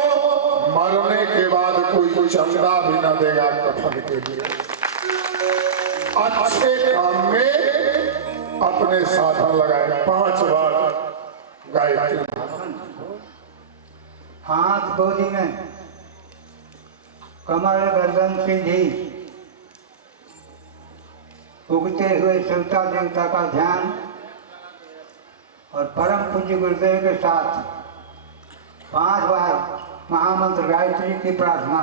मरने के बाद कोई चंदा भी न देगा कफन के लिए। अच्छे काम में अपने साधन लगाए। 5 बार गायत्री। हाथ गोदी में, कमर गर्दन सीधी, उगते हुए देवता देवता का ध्यान और परम पूज्य गुरुदेव के साथ 5 बार महामंत्र गायत्री की प्रार्थना।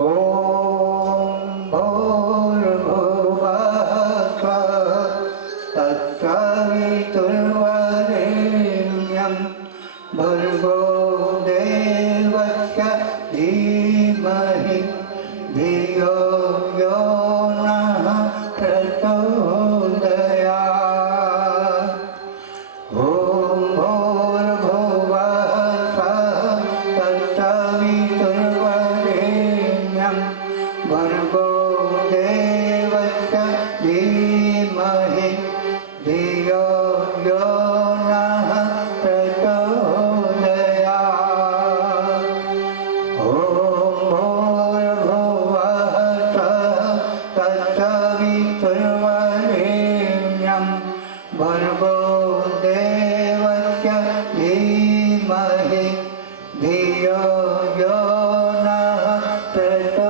ओम भूर्भुवः स्वः तत्सवितुर्वरेण्यं भर्गो देवस्य धीमहि धियो यो नः प्रचोदयात्। ओम भूर्भुवः स्वः तत्सवितुर्वरेण्यं भर्गो देवस्य धीमहि धियो यो नः प्रचोदयात्। ओम भूर्भुवः स्वः तत्सवितुर्वरेण्यं भर्गो देवस्य धीमहि धियो यो नः प्रचोदयात्।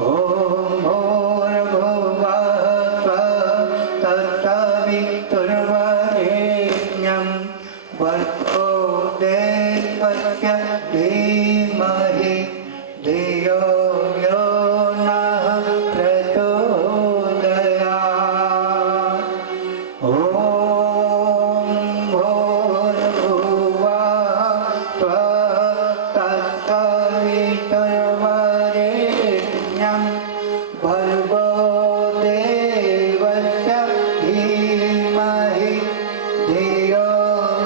ओम भूर्भुवः स्वः तत्सवितुर्वरेण्यं भर्गो देवस्य धीमहि धियो यो नः प्रचोदयात्। ओम भूर्भुवः स्वः तत्सवितुर्वरेण्यं भर्गो देवस्य धीमहि धियो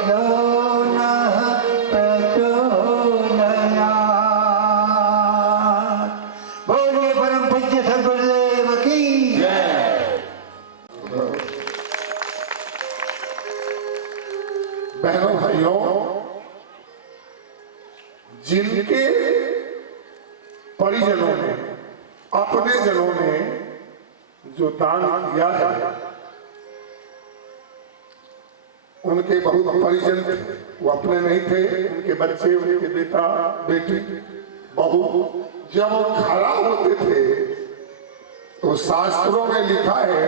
यो नः प्रचोदयात्। बोलिए परम पूज्य सद्गुरुदेव की जय। बहनों भाइयों, जिनके परिजनों ने, अपने जनों ने जो दान किया है, उनके बहुत परिजन थे, वो अपने नहीं थे, उनके बच्चे, उनके बेटा बेटी बहू जब वो खड़ा होते थे तो शास्त्रों में लिखा है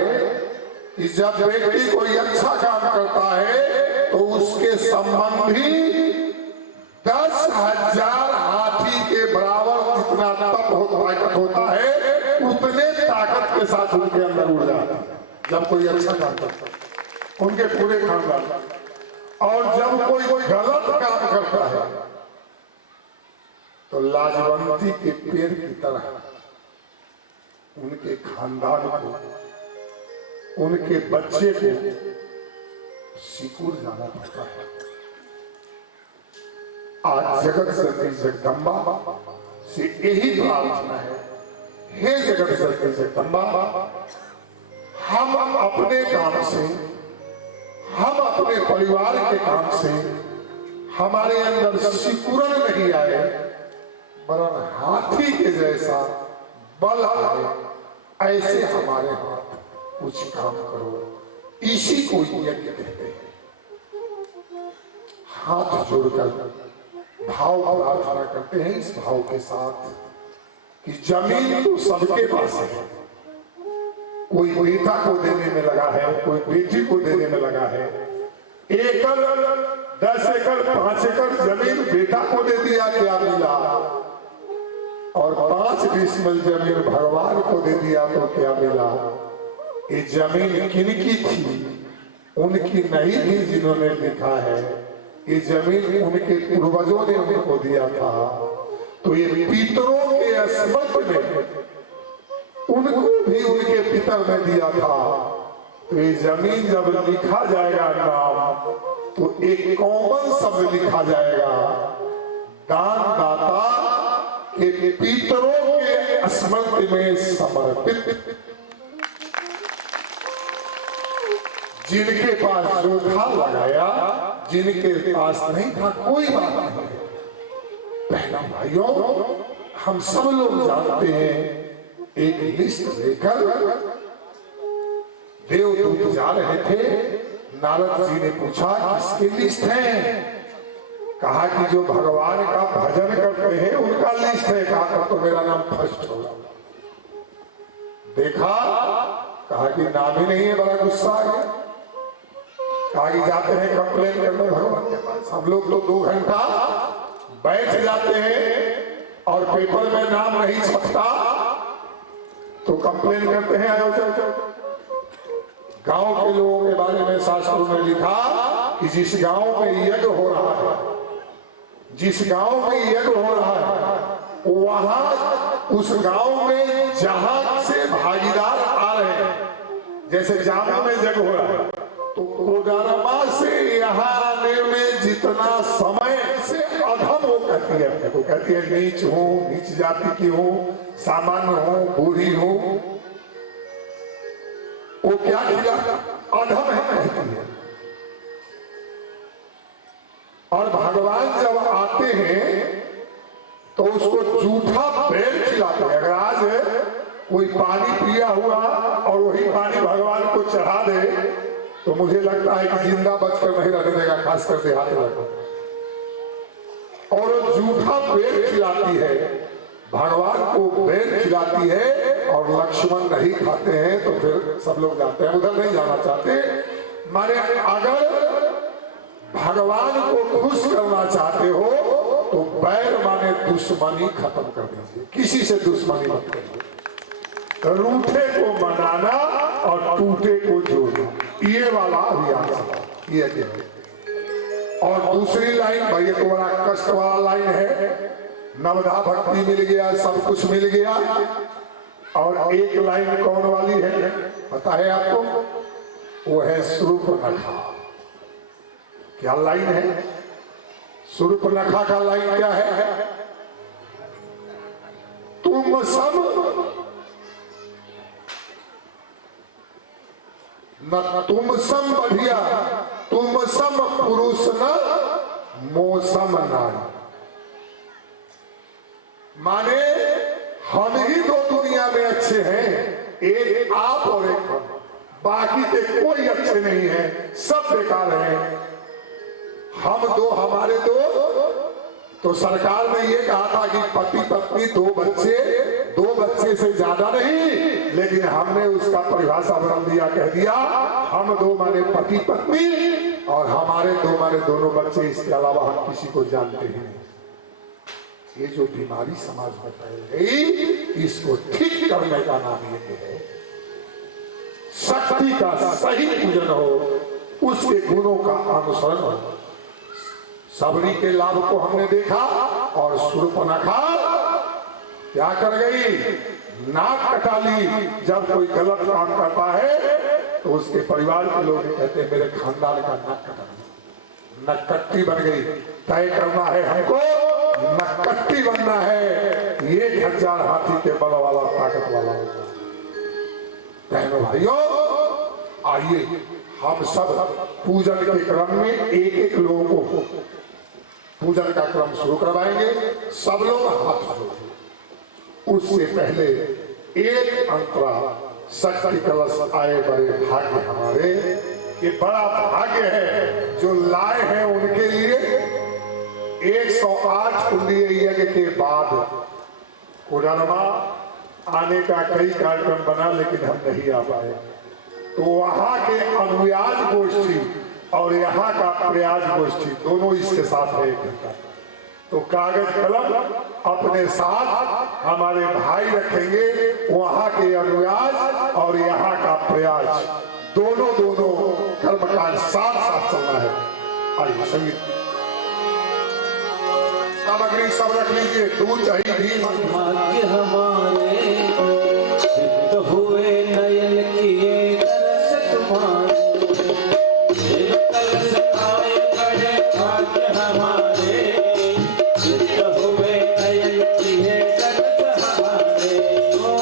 कि जब बेटी कोई अच्छा काम करता है तो उसके संबंधी 10,000 हाथी के बराबर जितना तप ताकत होता है उतने ताकत के साथ उनके अंदर उड़ जाता है जब कोई अच्छा काम करता है, उनके पूरे खानदान। और जब कोई गलत काम करता है तो लाजवंती के पेड़ की तरह उनके खानदान को, उनके बच्चे को सिकुड़ जाना पड़ता है। आज जगत जननी जगदम्बा से यही प्रार्थना है, हे जगत जननी जगदम्बा, हम अपने काम से, हम अपने परिवार के काम से हमारे अंदर सिकुड़न नहीं आए, वरन हाथी के जैसा बल आए, ऐसे हमारे हाथ कुछ काम करो। इसी को यज्ञ कहते हैं। हाथ जोड़कर भाव प्रार्थना करते हैं इस भाव के साथ कि जमीन तो सबके पास है, कोई बेटा को देने में लगा है, कोई बेटी को देने में लगा है। 1 एकड़ 10 एकड़ 5 एकड़ जमीन बेटा को दे दिया, क्या मिला? और 5 डिसमिल जमीन भगवान को दे दिया तो क्या मिला? ये जमीन किनकी थी? उनकी नहीं थी जिन्होंने लिखा है, ये जमीन उनके पूर्वजों ने उनको दिया था। तो ये पितरों के स्मृति में उनको भी उनके पितर ने दिया था। तो ये जमीन जब लिखा जाएगा नाम तो एक कॉमन शब्द लिखा जाएगा, दानदाता के पितरों के स्मृति में समर्पित। जिनके पास जो था लगाया, जिनके पास नहीं था कोई बात नहीं। पहला भाइयों, हम सब लोग जानते हैं, एक लिस्ट लेकर देवदूत जा रहे थे। नारद जी ने पूछा किसकी लिस्ट है? कहा कि जो भगवान का भजन करते हैं उनका लिस्ट है। कहा तो मेरा नाम फर्स्ट होगा। देखा, कहा कि नाम ही नहीं है। बड़ा गुस्सा आ गया। कहा कि जाते हैं कंप्लेन करने भगवान के पास। हम लोग तो 2 घंटा बैठ जाते हैं और पेपर में नाम नहीं छपता तो कंप्लेन करते हैं। गांव के लोगों के बारे में शास्त्रों ने लिखा कि जिस गांव में यज्ञ हो रहा है, जिस गांव में यज्ञ हो रहा है, वहां उस गांव में जहां से भागीदार आ रहे हैं, जैसे जामा में यज्ञ हो रहा है तो कोडरमा से यहाँ आने में जितना समय से अधम वो कहती है, वो कहती है नीच हूँ, नीच जाति की हूँ, सामान्य हूँ, बूढ़ी हूँ, वो क्या किया? अधम है कहती है। और भगवान जब आते हैं तो उसको जूठा बेल खिलाते हैं। अगर आज कोई पानी पिया हुआ और वही पानी भगवान को चढ़ा दे तो मुझे लगता है कि जिंदा बचकर नहीं रहने देगा, खासकर देहात में। और जूठा बेल खिलाती है, भगवान को बेल खिलाती है और लक्ष्मण नहीं खाते हैं तो फिर सब लोग जाते हैं। उधर नहीं जाना चाहते। माने अगर भगवान को खुश करना चाहते हो तो बैर माने दुश्मनी खत्म कर दीजिए। किसी से दुश्मनी मत करिए। रूठे को मनाना और टूटे को जोड़ना, ये वाला अभियान ये क्या। और दूसरी लाइन, भैया तो बड़ा कष्ट वाला लाइन है। नवधा भक्ति मिल गया, सब कुछ मिल गया। और एक लाइन कौन वाली है पता है आपको? वो है शूर्पणखा। क्या लाइन है? शूर्पणखा का लाइन क्या है? तुम सब न तुम सम बढ़िया, तुम सम पुरुष न मौसम नारी। माने हम ही 2 दुनिया में अच्छे हैं, एक आप और एक हम। बाकी के कोई अच्छे नहीं है, सब बेकार हैं। हम 2 हमारे 2। तो सरकार ने ये कहा था कि पति पत्नी 2 बच्चे, 2 बच्चे से ज्यादा नहीं। लेकिन हमने उसका परिभाषा बदल दिया, कह दिया हम 2 माने पति पत्नी और हमारे दोनों बच्चे, इसके अलावा हम किसी को जानते ही नहीं। ये जो बीमारी समाज में फैल गई, इसको ठीक करने का नाम ये है शक्ति का सही पूजन हो, उसके गुणों का अनुसरण हो। सबरी के लाभ को हमने देखा और शूर्पणखा क्या कर गई, नाक कटा ली। जब कोई गलत काम करता है तो उसके परिवार के लोग कहते हैं मेरे खानदान का नाक कटा, नक्कट्टी बन गई। तय करना है हमको, नक्कट्टी बनना है, 1000 हाथी के बल वाला, ताकत वाला होगा। बहनों भाइयों, आइए हम सब पूजन के क्रम में एक लोगों को पूजन का क्रम शुरू करवाएंगे। सब लोग हाथ जोड़ेंगे। उससे पहले एक अंतरा शक्ति कलश आए बड़े भाग्य हमारे, ये बड़ा भाग्य है जो लाए हैं उनके लिए। 108 कुंडीय यज्ञ के बाद कोडरमा आने का कई कार्यक्रम बना, लेकिन हम नहीं आ पाए। तो वहां के अनुयाज गोष्ठी और यहाँ का प्रयाज गोष्ठी दोनों इसके साथ है। तो कागज कलम अपने साथ हमारे भाई रखेंगे। वहां के अनुयाज और यहाँ का प्रयाज दोनों कर्मकांड साथ चलना है। आइए संगीत सामग्री सब रख लीजिए। दूध, दही, घी, भाग्य हमारे सिद्ध हुए नयन किए दर्श तुम्हारे, कलश आए बड़े भाग्य हमारे, सिद्ध हुए नयन किए दर्श हमारे। ओ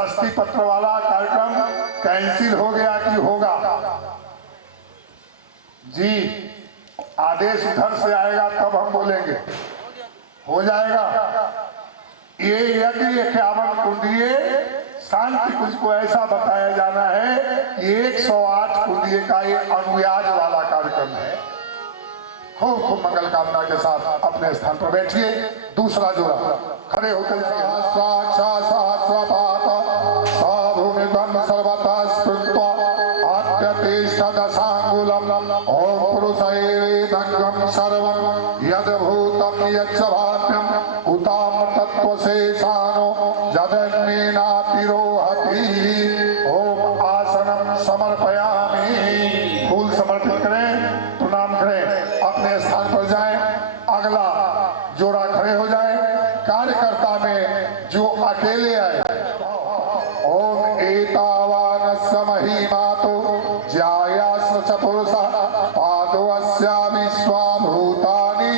प्रशस्ति पत्र वाला कार्यक्रम कैंसिल हो गया कि होगा? जी, आदेश उधर से आएगा तब हम बोलेंगे। हो जाएगा। ये यज्ञ 51 कुंडीय शांति कुंज को ऐसा बताया जाना है, ये 108 कुंडीय का ये अनुयाज वाला कार्यक्रम है। खूब खूब मंगल कामना के साथ अपने स्थान पर बैठिए। दूसरा जोड़ा खड़े होकर ओम पुरुषैवेदंगम सर्वं यद्भूतं यच्छभाव्यं उताम तत्त्वशेषानो यदन्नेनातिरोहति। ओम आसनं समर्पयामि। फूल समर्पित करें, प्रणाम करें, अपने स्थान पर जाएं। अगला जोड़ा खड़े हो जाए। कार्यकर्ता में जो अकेले आए, ओम एतावानस्य महिमातो ज्यायास्य च पुरुषः पादोऽस्य विश्वाभूतानि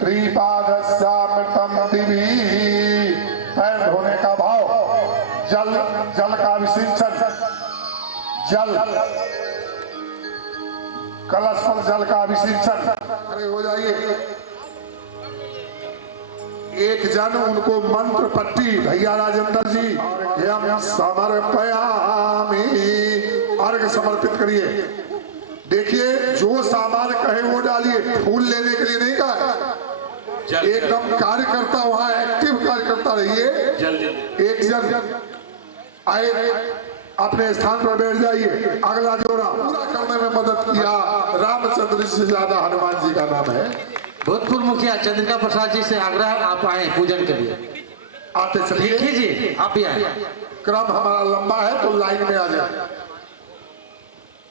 त्रिपादस्यामृतं दिवि। पैर धोने का भाव, जल का विसिंचन, जल कलश पर जल का विसिंचन। खड़े हो जाइए। एक जन उनको मंत्र पट्टी, भैया राजेंद्र जी, हम समर्पयामि, अर्घ समर्पित करिए। देखिए, जो सामान कहे वो डालिए, फूल लेने के लिए नहीं कहा। एकदम कार्यकर्ता वहां एक्टिव कार्यकर्ता रहिए। एक जन आए, अपने स्थान पर बैठ जाइए। अगला जोड़ा पूरा करने में मदद किया रामचंद्र से ज्यादा हनुमान जी का नाम है। भूतपूर्व मुखिया चंद्रिका प्रसाद जी से आग्रह, आप आए पूजन के लिए। आते चलिए जी, आप भी आए। क्रम हमारा लंबा है तो लाइन में आ जाए।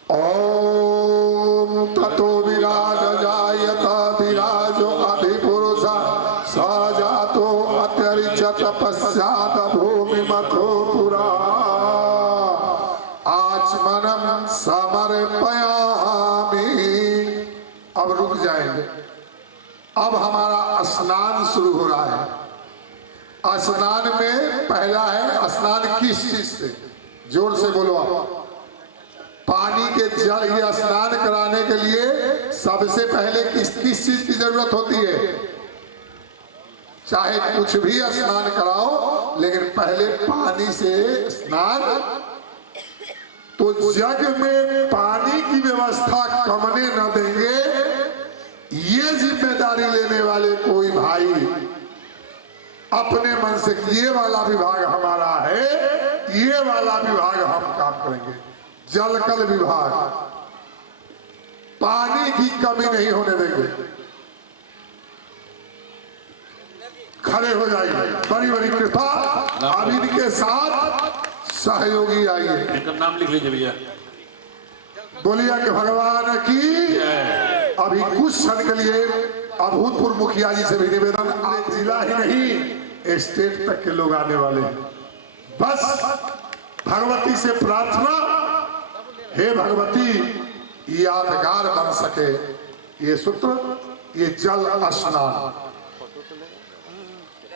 ओम ततो विराज जायत विराजो अधिपुरुष सजातो अत्यरिचत पश्चात भूमि मथो पुरा आचमनम समर्पयामि। अब रुक जाएंगे। अब हमारा स्नान शुरू हो रहा है। स्नान में पहला है, स्नान किस चीज से? जोर से बोलो आप। पानी के जल ही स्नान कराने के लिए सबसे पहले किस चीज की जरूरत होती है? चाहे कुछ भी स्नान कराओ, लेकिन पहले पानी से स्नान। तो जग में पानी की व्यवस्था कमने न देंगे, ये जिम्मेदारी लेने वाले कोई भाई अपने मन से ये वाला विभाग हमारा है, ये वाला विभाग हम काम करेंगे। जलकल विभाग, पानी की कमी नहीं होने देंगे। खड़े हो जाइए। बड़ी बड़ी कृपा अब इनके साथ सहयोगी आइए। इनका नाम लिख लीजिए भैया। बोलिए कि भगवान की। अभी कुछ क्षण के लिए अभूतपूर्व मुखिया जी से भी निवेदन, आज जिला ही नहीं स्टेट तक के लोग आने वाले हैं। बस भगवती से प्रार्थना, हे भगवती यादगार बन सके ये सूत्र, ये जल स्नान।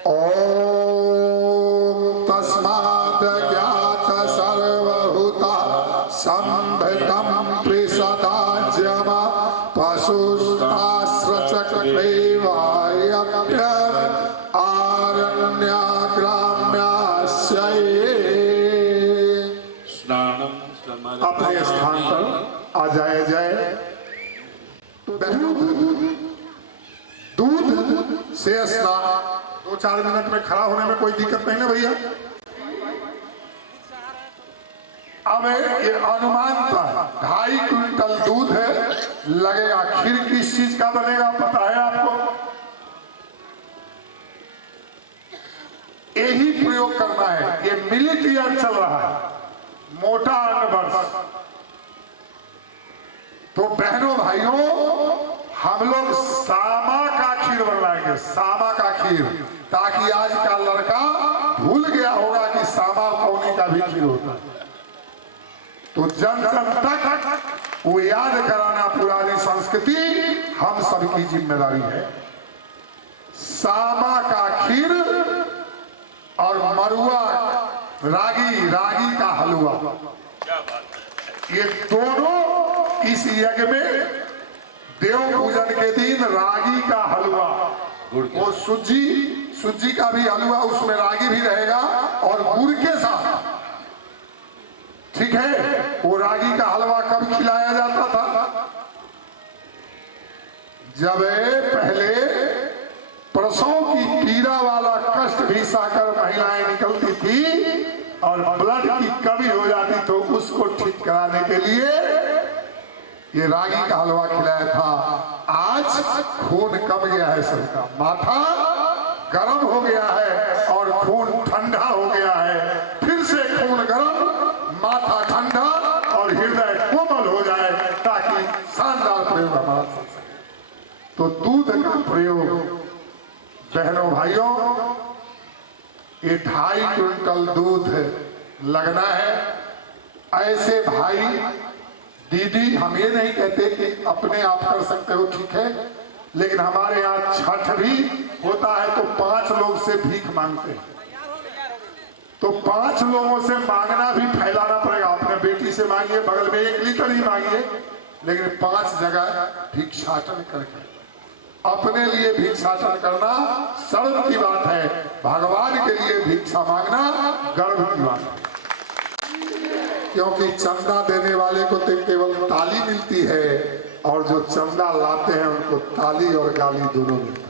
ओम तस्मात् ज्ञात सर्वभूता संभृतं त्रिसदाज्यम पशुस्तास्रचक्रेवायप्य आरण्याग्राम्यास्यै। अपने स्थान पर आ जाए। दूध से स्नान 2-4 मिनट में खड़ा होने में कोई दिक्कत नहीं ना भैया। अब ये अनुमान था 2.5 क्विंटल दूध है लगेगा। खीर किस चीज का बनेगा पता है आपको? यही प्रयोग करना है। ये मिलिट ईयर चल रहा है, मोटा अन्न वर्ष। तो बहनों भाइयों, हम लोग सामा का खीर बनवाएंगे, सामा का खीर, ताकि आज का लड़का भूल गया होगा कि सामा कौनी का भी खीर होता है। तो जन जन तक वो याद कराना पुरानी संस्कृति हम सबकी जिम्मेदारी है। सामा का खीर और मरुआ रागी का हलवा, ये दोनों इस यज्ञ में देव पूजन के दिन रागी का हलवा, वो सूजी का भी हलवा, उसमें रागी भी रहेगा और गुड़ के साथ, ठीक है। वो रागी का हलवा कब खिलाया जाता था? जब पहले प्रसव की पीड़ा वाला कष्ट भी सहकर महिलाएं निकलती थी और ब्लड की कमी हो जाती तो उसको ठीक कराने के लिए ये रागी का हलवा खिलाया था। आज खून कम गया है सबका, माथा गर्म हो गया है और खून ठंडा हो गया है। फिर से खून गर्म, माथा ठंडा और हृदय कोमल हो जाए ताकि शानदार प्रयोग हमारा चल सके। तो दूध का प्रयोग बहनों भाइयों, ये 2.5 क्विंटल दूध लगना है। ऐसे भाई दीदी, हम ये नहीं कहते कि अपने आप कर सकते हो, ठीक है, लेकिन हमारे यहाँ छठ भी होता है तो 5 लोग से भीख मांगते हैं, तो 5 लोगों से मांगना भी फैलाना पड़ेगा। अपने बेटी से मांगिए, बगल में 1 लीटर ही मांगिए, लेकिन 5 जगह भिक्षाटन करके अपने लिए भिक्षाटन करना शर्म की बात है, भगवान के लिए भिक्षा मांगना गर्व की बात है। क्योंकि चंदा देने वाले को तो केवल ताली मिलती है और जो चंदा लाते हैं उनको ताली और गाली दोनों मिलती है।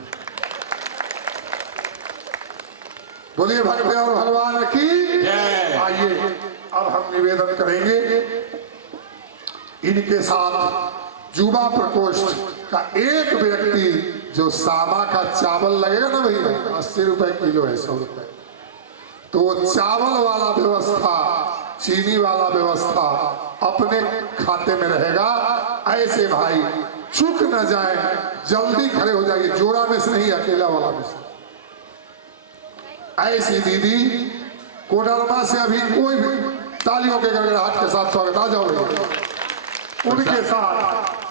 बोलिए भगवान और भगवान की जय। आइए अब हम निवेदन करेंगे, इनके साथ युवा प्रकोष्ठ का एक व्यक्ति जो सामा का चावल लगेगा ना भैया, 80 रुपए किलो है, 100 रुपए, तो चावल वाला व्यवस्था, चीनी वाला व्यवस्था अपने खाते में रहेगा। ऐसे भाई चूक न जाए, जल्दी खड़े हो जाइए, जोड़ा में से नहीं, अकेला वाला में से। ऐसी दीदी कोडरमा से अभी कोई भी तालियों के गड़गड़ाहट के साथ स्वागत, आ जाओ उनके साथ।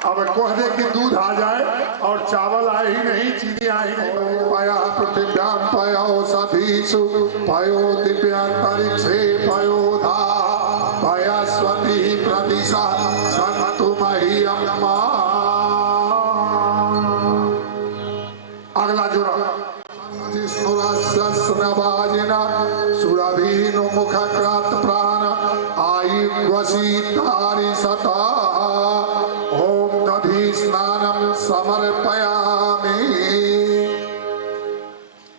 अब कोहदे की दूध आ जाए और चावल आए ही नहीं, चीनी आए ही नहीं। पाया पृथिव्याम पायो सधीसु पायो दिव्यांतरिक्षे पायो धा पाया स्वति प्रतिशा संतु मह्यम्मा। अगला जोड़ा स्मरसस्रवाजिना सुरभीनो मुखक्रात प्राण आयुवसी तारि सता ओम दधि स्नानम समर्पयामि।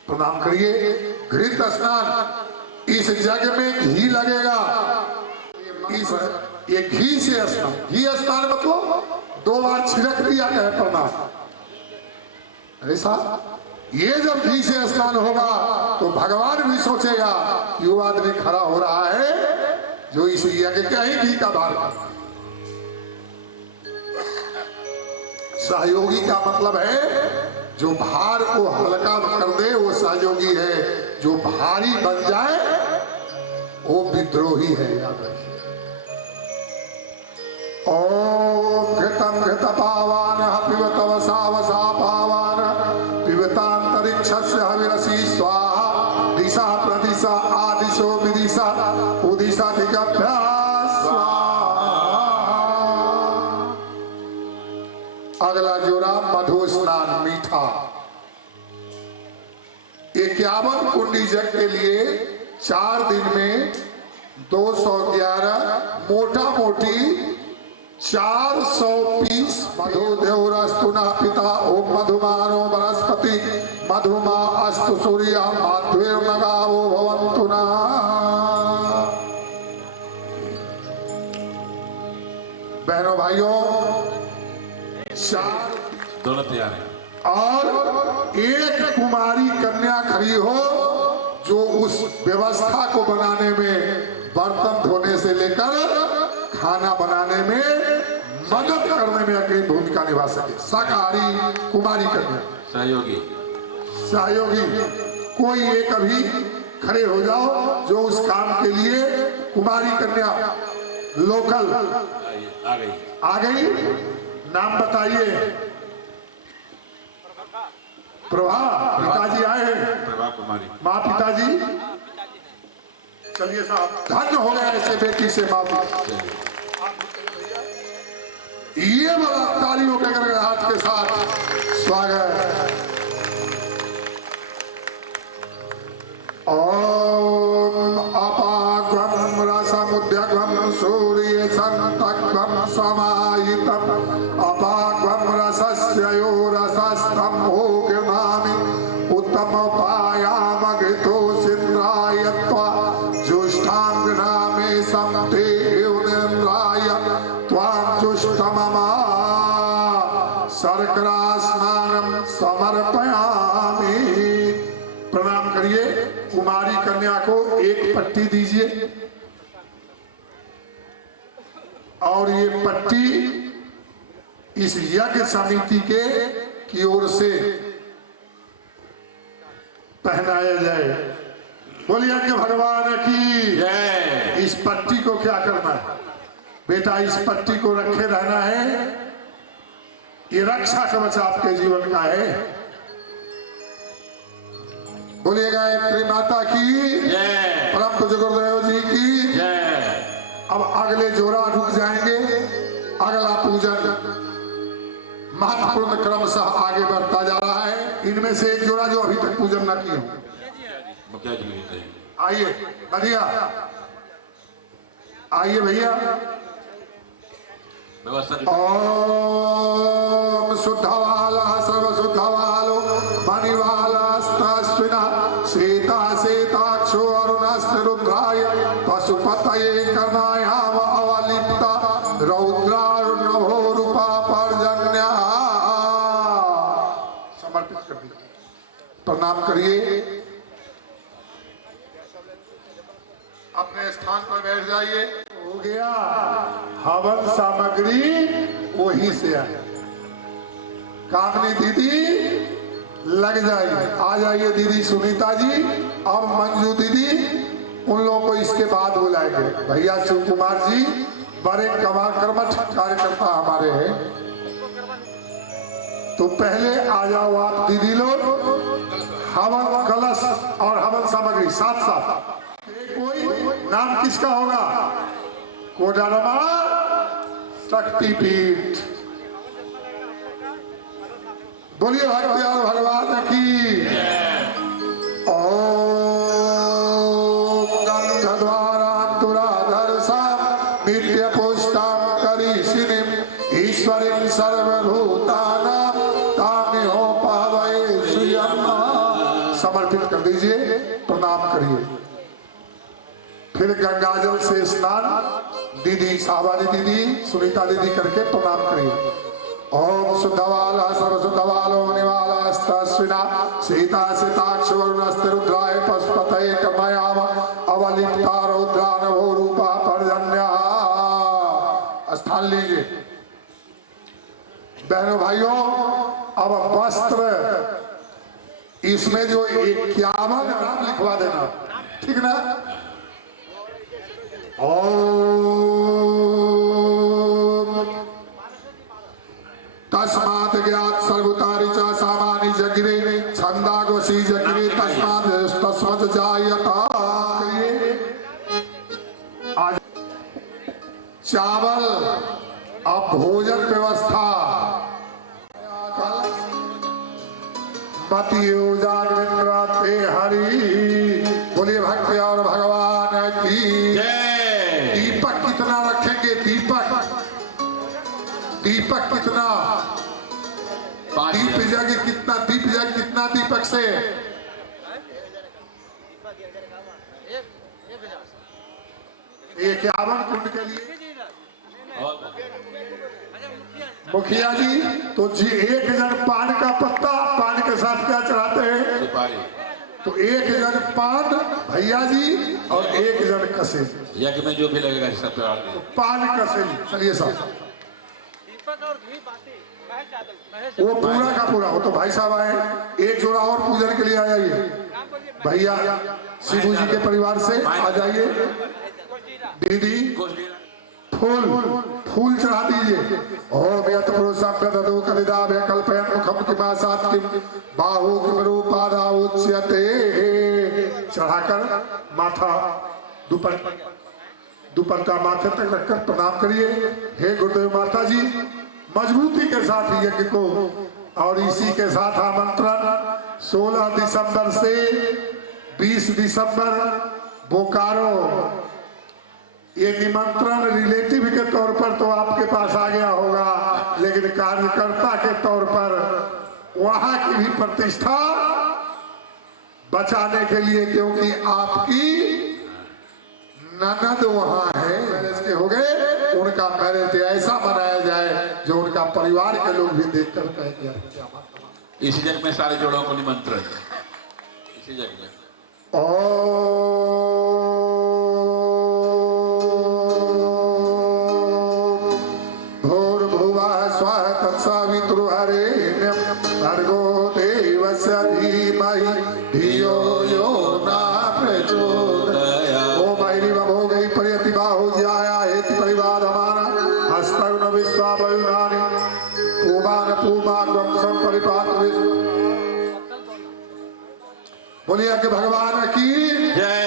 प्रणाम करिए। घृत स्नान, इस जग में घी लगेगा, ये घी से स्नान, घी स्नान मतलब 2 बार छिड़क दिया है प्रणाम, ऐसा। ये जब घी से स्नान होगा तो भगवान भी सोचेगा कि वो आदमी खड़ा हो रहा है जो इस यज्ञ का ही घी का भार कर। सहयोगी का मतलब है जो भार को हल्का कर दे वो सहयोगी है, जो भारी बन जाए वो विद्रोही है, याद रखिए। ओम घृतम घृत पावान पिबत वसा वसा पावान पिबतांतरिक्षस्य हविरसी स्वाहा दिशा प्रदिशा आदिशो विदिशा उदिशा दिगभ्या स्वाहा। अगला जोड़ा मधु स्नान, मीठा। 51 कुंडी यज्ञ के लिए 4 दिन में 211 मोटा मोटी 400 पीस मधु देवरस्तु न पिता ओम मधुमानो वनस्पति मधुमा अस्तु सूर्य माध्वेव नगावो भवन्तु न। बहनों भाइयों, 4 दोनों तैयार है और एक कुमारी कन्या खड़ी हो जो उस व्यवस्था को बनाने में, बर्तन धोने से लेकर खाना बनाने में मदद करने में अग्रणी भूमिका निभा सके। शाकाहारी कुमारी कन्या सहयोगी, सहयोगी कोई एक अभी खड़े हो जाओ जो उस काम के लिए कुमारी कन्या लोकल आ गई। नाम बताइए। प्रभा, पिताजी आए हैं। प्रभा कुमारी, माँ पिताजी चलिए साहब, धन्य हो गए ऐसे बेटी से बाबू। ये वाला तालियों के गड़गड़ाहट के साथ स्वागत। ओम अपाग्वम रसमुद्यग्वम सूर्य संतग्वम समाहितम अपाग्वम रसस्ययो रसस्तम भोगनामि उत्तम पायामघृतो सिंद्रायत्वा जुष्टांगना मे समते निर्राय त्वां जुष्टममा शर्करा स्नानम समर्पयामि। प्रणाम करिए। कुमारी कन्या को एक पट्टी दीजिए और ये पट्टी इस यज्ञ समिति के की ओर से पहनाया जाए। बोलिए कि भगवान की जय। इस पट्टी को क्या करना है बेटा? इस पट्टी को रखे रहना है। ये रक्षा कवच आपके जीवन का है। बोलिएगा गायत्री माता की जय, परम पूज्य गुरुदेव जी की जय। अब अगले जोड़ा रुक जाएंगे। अगला पूजन महत्वपूर्ण क्रमशः आगे बढ़ता जा रहा है। इनमें से एक जोड़ा जो अभी तक पूजन न किए हो, आइए बढ़िया, आइए भैया। ओम शुद्धवाला सर्व शुद्धवालो मणिवाला स्तास्विना सीता सीताक्षो अरुणस्त्र रुद्राय पशुपतये कर्णायाम अवलिप्ता रौद्रार्णवो रूपा पर्जन्या। समर्पित कर दिया। प्रणाम करिए। अपने स्थान पर बैठ जाइए। हो गया। हवन सामग्री वहीं से आए। कामनी दीदी लग जाइए। आ जाइए दीदी सुनीता जी और मंजू दीदी। उन लोगों को इसके बाद बुलाएंगे। भैया शिव कुमार जी बड़े कर्मठ कार्यकर्ता हमारे हैं, तो पहले आ जाओ आप दीदी लोग। हवन कलश और हवन सामग्री साथ साथ। कोई नाम किसका होगा? कोडरमा शक्तिपीठ। बोलिए भक्ति और भगवान की। ओम गंधद्वारा दुराधर सा नित्य पुष्टाम करीशिनीम ईश्वरीं सर्वभूताना तामिहो पावये श्रियम्। समर्पित कर दीजिए। प्रणाम करिए। फिर गंगाजल से स्नान दीदी साहबानी दीदी सुनीता दीदी करके प्रणाम करिए। ओम शुद्धवाला सर्व शुद्धवालो मणिवाला स्तास्विना सीता सीताक्ष वरुणस्ते रुद्राय पशुपतये कर्णायाम अवलिप्ता रौद्रार्णवो रूपा पर्जन्या। स्थान लीजिए। बहनों भाइयों, अब वस्त्र इसमें जो 51 नाम लिखवा देना, ठीक ना? ओम तस्मात् ज्ञात सर्वतारि च सामानि जगिरे छंदागोसी जगिरे तस्मात् तस्मत् जायता। आज चावल अब भोजन व्यवस्था मति जागृते हरि। बोलिए भक्ति और भगवान की जय। दीपक कितना रखेंगे? दीपक दीपक कितना? दीप जग कितना? दीप जग कितना दीपक से? 51 कुंड के लिए। मुखिया जी तो जी 1 जन पान का पत्ता, पान के साथ क्या चढ़ाते हैं? तो 1 जन पान भैया जी और 1 जन कसे। यज्ञ में जो भी लगेगा सब पान कसे। चलिए साहब, वो पूरा का पूरा हो तो भाई साहब आए। एक जोड़ा और पूजन के लिए आ जाइए। भैया शिबू जी के परिवार से आ जाइए। दीदी फूल चढ़ा दीजिए। ओम यत् पुरुषं प्रददौ कलिदाभ्य कल्पयन् मुखं किमासात् किं बाहु किं रूपादा उच्यते। चढ़ाकर माथा दुपट्टा माथे तक रखकर प्रणाम करिए। हे गुरुदेव माता जी, मजबूती के साथ यज्ञ को, और इसी के साथ आमंत्रण 16 दिसंबर से 20 दिसंबर बोकारो, ये निमंत्रण रिलेटिव के तौर पर तो आपके पास आ गया होगा, लेकिन कार्यकर्ता के तौर पर वहां की भी प्रतिष्ठा बचाने के लिए, क्योंकि आपकी ननद वहां है, मैरिज के हो गए, उनका मैरिज ऐसा मनाया जाए जो उनका परिवार के लोग भी देखकर कहेंगे। इसी जग में सारे जोड़ों को निमंत्रण, इसी जग में। भूर्भुवः स्वः तत्सवितुर्वरेण्यं भर्गो देवस्य धीमहि धियो यो न प्रचोदयात्। ओम ऐरिव भोगै पर्यतिबाहो ज्याया हेति परिवारमाना हस्तगुण विश्वावयुनानि पूमान पूमाग्रम संपरिपात विश्व। बोलिए कि भगवान की जय।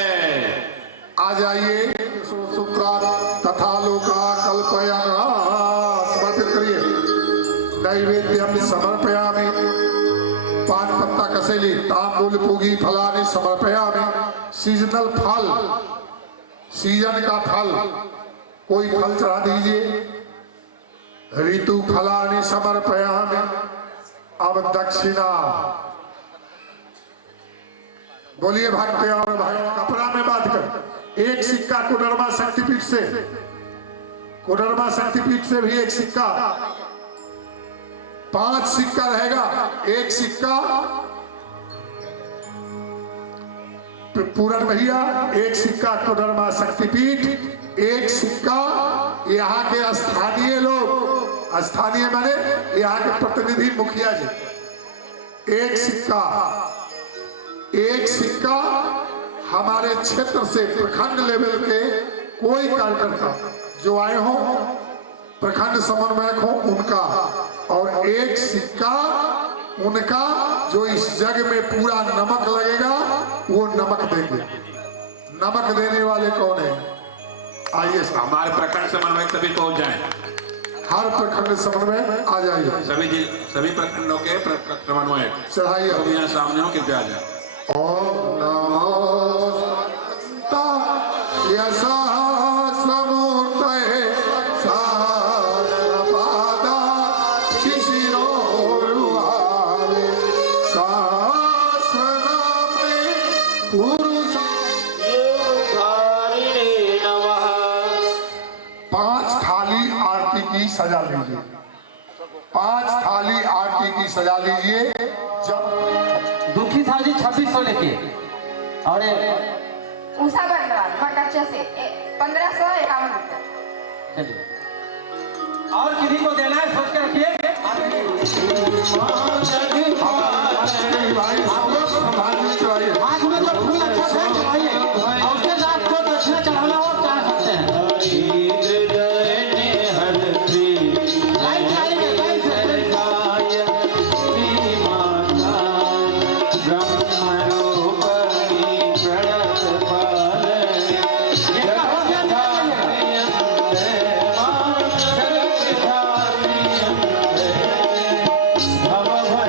आ जाइए सूत्रा तथा लोका कल्पयन्, समर्पित करिए। नैवेद्यम समर्पयामि, पान पत्ता कसेली तांबूल पूगी फलानि समर्पयामि। सीजनल फल, सीजन का फल, कोई फल चढ़ा दीजिए। ऋतु फलानि समर्पयामि। अब दक्षिणा, बोलिए भक्त और भाई, कपड़ा में बात कर। एक सिक्का कोडरमा शक्तिपीठ से, कोडरमा शक्तिपीठ से भी एक सिक्का, 5 सिक्का रहेगा। एक सिक्का पूरन भैया, एक सिक्का कोडरमा शक्तिपीठ, एक सिक्का यहाँ के स्थानीय लोग, स्थानीय माने यहाँ के प्रतिनिधि मुखिया जी। एक सिक्का हमारे क्षेत्र से प्रखंड लेवल के कोई कार्यकर्ता जो आए हो, प्रखंड समन्वयक हो उनका, और एक सिक्का उनका जो इस जग में पूरा नमक लगेगा वो नमक देंगे। नमक देने वाले कौन है? आइए, हमारे प्रखंड समन्वय सभी पहुंच जाए। हर प्रखंड समन्वय आ जाइए। सभी प्रखंडों के समन्वय चढ़ाइए, यहाँ सामने हो, कृपया आ जाए। ओम नमो सहस्रमूर्तये सहस्रपादा शिशिरोरुहावे सहस्रनामे योगधारिणे नमः। 5 थाली आरती की सजा लीजिए। 5 थाली आरती की सजा लीजिए। जब दुखी साजी 2600 लेके, और उषा बरनवाल भट्टाचा से 1551 रुपये। चलिए, और किन्हीं को देना है सोच के रखिए। भाई आप लोग संभालने चढ़ाइए। हाथ में तो फूल अच्छा से चढ़ाइए, और उसके साथ को दक्षिणा चढ़ाना हो चढ़ा सकते हैं। लाइट जाएंगे, लाइट जाएंगे। भव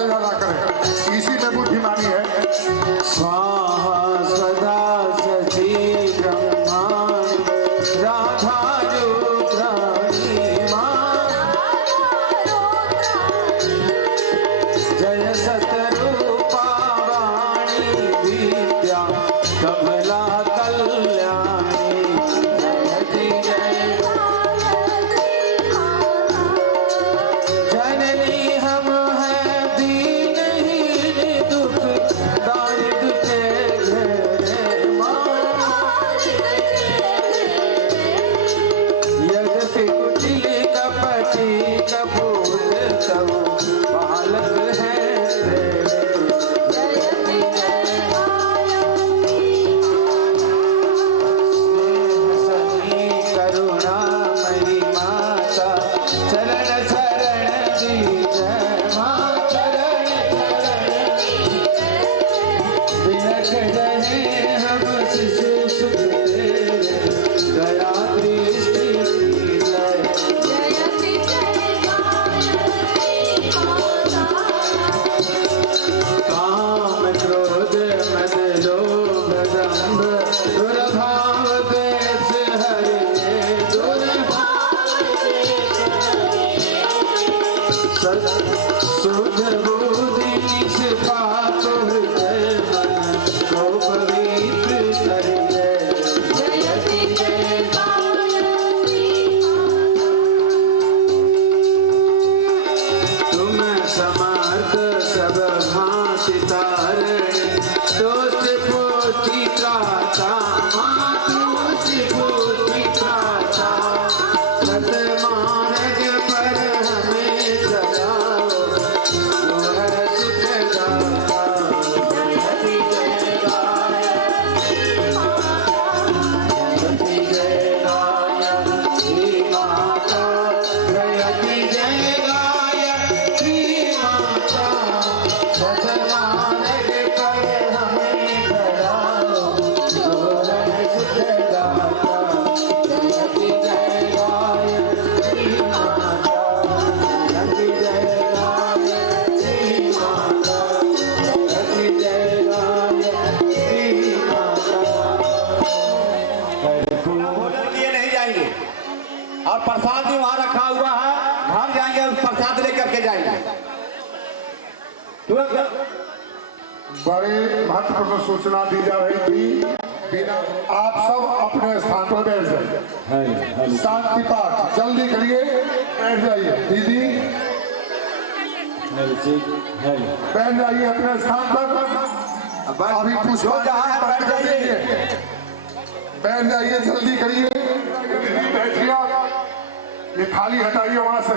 से ज्यादा करें, इसी में बुद्धिमानी है। स्वाहा सदा शचि ब्रह्माणि राधा रुद्राणी मां जय सतरूपा वाणी विद्या कमला कल्याणी जयति जय जननी हम हैं दीनहीन दुख दारिद्र के घेरे मां यद्यपि कुटिल कपटी कपूर सब बालक हैं तेरे जयति जय सनी करुणामयी माता चरण शरण दीजय मां चरण बिलख रहे हम शिशु सुख तेरे दया दृष्टि कीजय काम क्रोध मद लोभ दंभ दुर्भाव द्वेष हरिये शुद्ध बुद्धि निष्पाप हृदय मन को पवित्र करिए जयति जय तुम समर्थ सब भांति तारणे दोष पोथी त्राता मातृ पोथी त्राता सतमार्ग पर हमें चलाओ जो है सुख दाता जयति जय गाय जयति जय गाय श्री माता जयति जय गाय श्री माता सतमार्ग पर हमें चलाओ जो है सुख दाता जयति जय गाय श्री माता जयति जय गाय श्री माता जयति जय गाय श्री माता भोजन किए नहीं जाएंगे और प्रसाद भी वहां रखा हुआ है, घर जाएंगे उस प्रसाद लेकर के जाएंगे। तुरंत बड़े महत्वपूर्ण सूचना दी जा रही थी। बिना आप सब अपने स्थान पर बैठ जाइए। शांति पाठ जल्दी करिए, बैठ जाइए। दीदी बैठ जाइए अपने स्थान पर। अभी पुष्पांजलि बैठ जाइए, बैठ जाइए, जल्दी करिए। दीदी बैठिए, ये थाली हटाइए वहां से,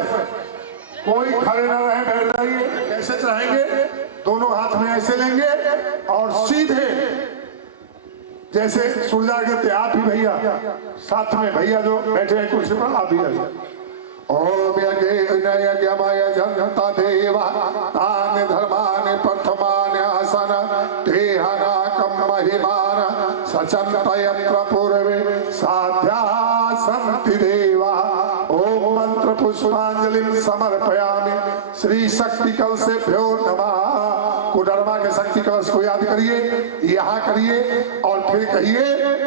कोई खड़े न रहे, बैठ जाइए। कैसे चाहेंगे, दोनों हाथ में ऐसे लेंगे और सीधे जैसे सुलझा के आप ही भैया साथ में, भैया जो बैठे हैं कुर्सी पर, आप भी आइए। ओम यज्ञमय जनता देवा तान धर्मान प्रथमान आसन देहनाकं महिमान सचन्तयत्र पूर्वे साध्या सन्ति देवा। ओम मंत्र पुष्पांजलि समर्पयामि। श्री शक्ति कलशेभ्यो नमः। कुडरमा के शक्ति कलश को याद करिए, यहाँ करिए और फिर कहिए,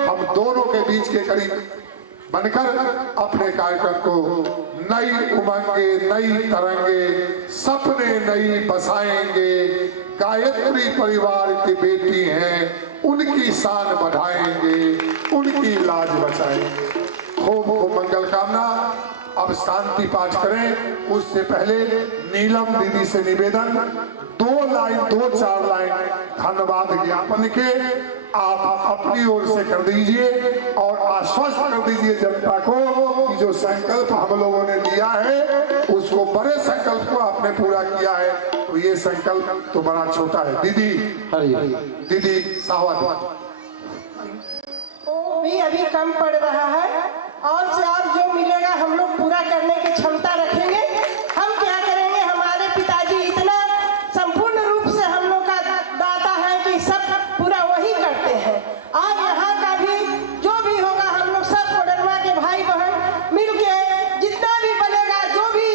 हम दोनों के बीच के करीब बनकर अपने कार्यक्रम को नई उमंगे, नई तरंगे, सपने नई बसाएंगे। गायत्री परिवार की बेटी हैं, उनकी शान बढ़ाएंगे, उनकी लाज बचाएंगे। खूब खूब मंगल कामना। अब शांति पाठ करें, उससे पहले नीलम दीदी से निवेदन, 2 लाइन 2-4 लाइन धन्यवाद ज्ञापन के आप अपनी ओर से कर दीजिए और आश्वस्त कर दीजिए जनता को कि जो संकल्प हम लोगों ने लिया है उसको, बड़े संकल्प को आपने पूरा किया है, तो ये संकल्प तो बड़ा छोटा है। दीदी दीदी साहब भी अभी कम पड़ रहा है और से आप जो मिलेगा हम लोग पूरा करने की क्षमता रखेंगे। हम क्या करेंगे, हमारे पिताजी इतना संपूर्ण रूप से हम लोग का दाता है कि सब पूरा वही करते हैं। आज यहाँ का भी जो भी होगा हम लोग सब कोडरमा के भाई बहन मिलके जितना भी बनेगा, जो भी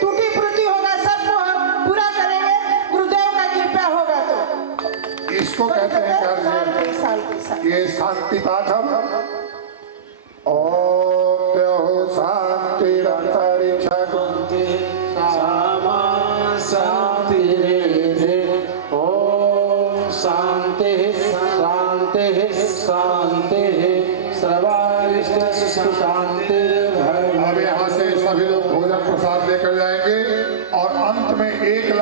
टूटी फूटी होगा सबको हम पूरा करेंगे। गुरुदेव इसको कहते हैं शांति शांति शांति। ये शांति पाठ हम ओम द्यो शांति अंतरिक्ष गुंते सामा शांति रे ओम शांति शांति शांति सर्वारिष्ट शांति। अब यहाँ से सभी लोग भोजन प्रसाद लेकर जाएंगे और अंत में एक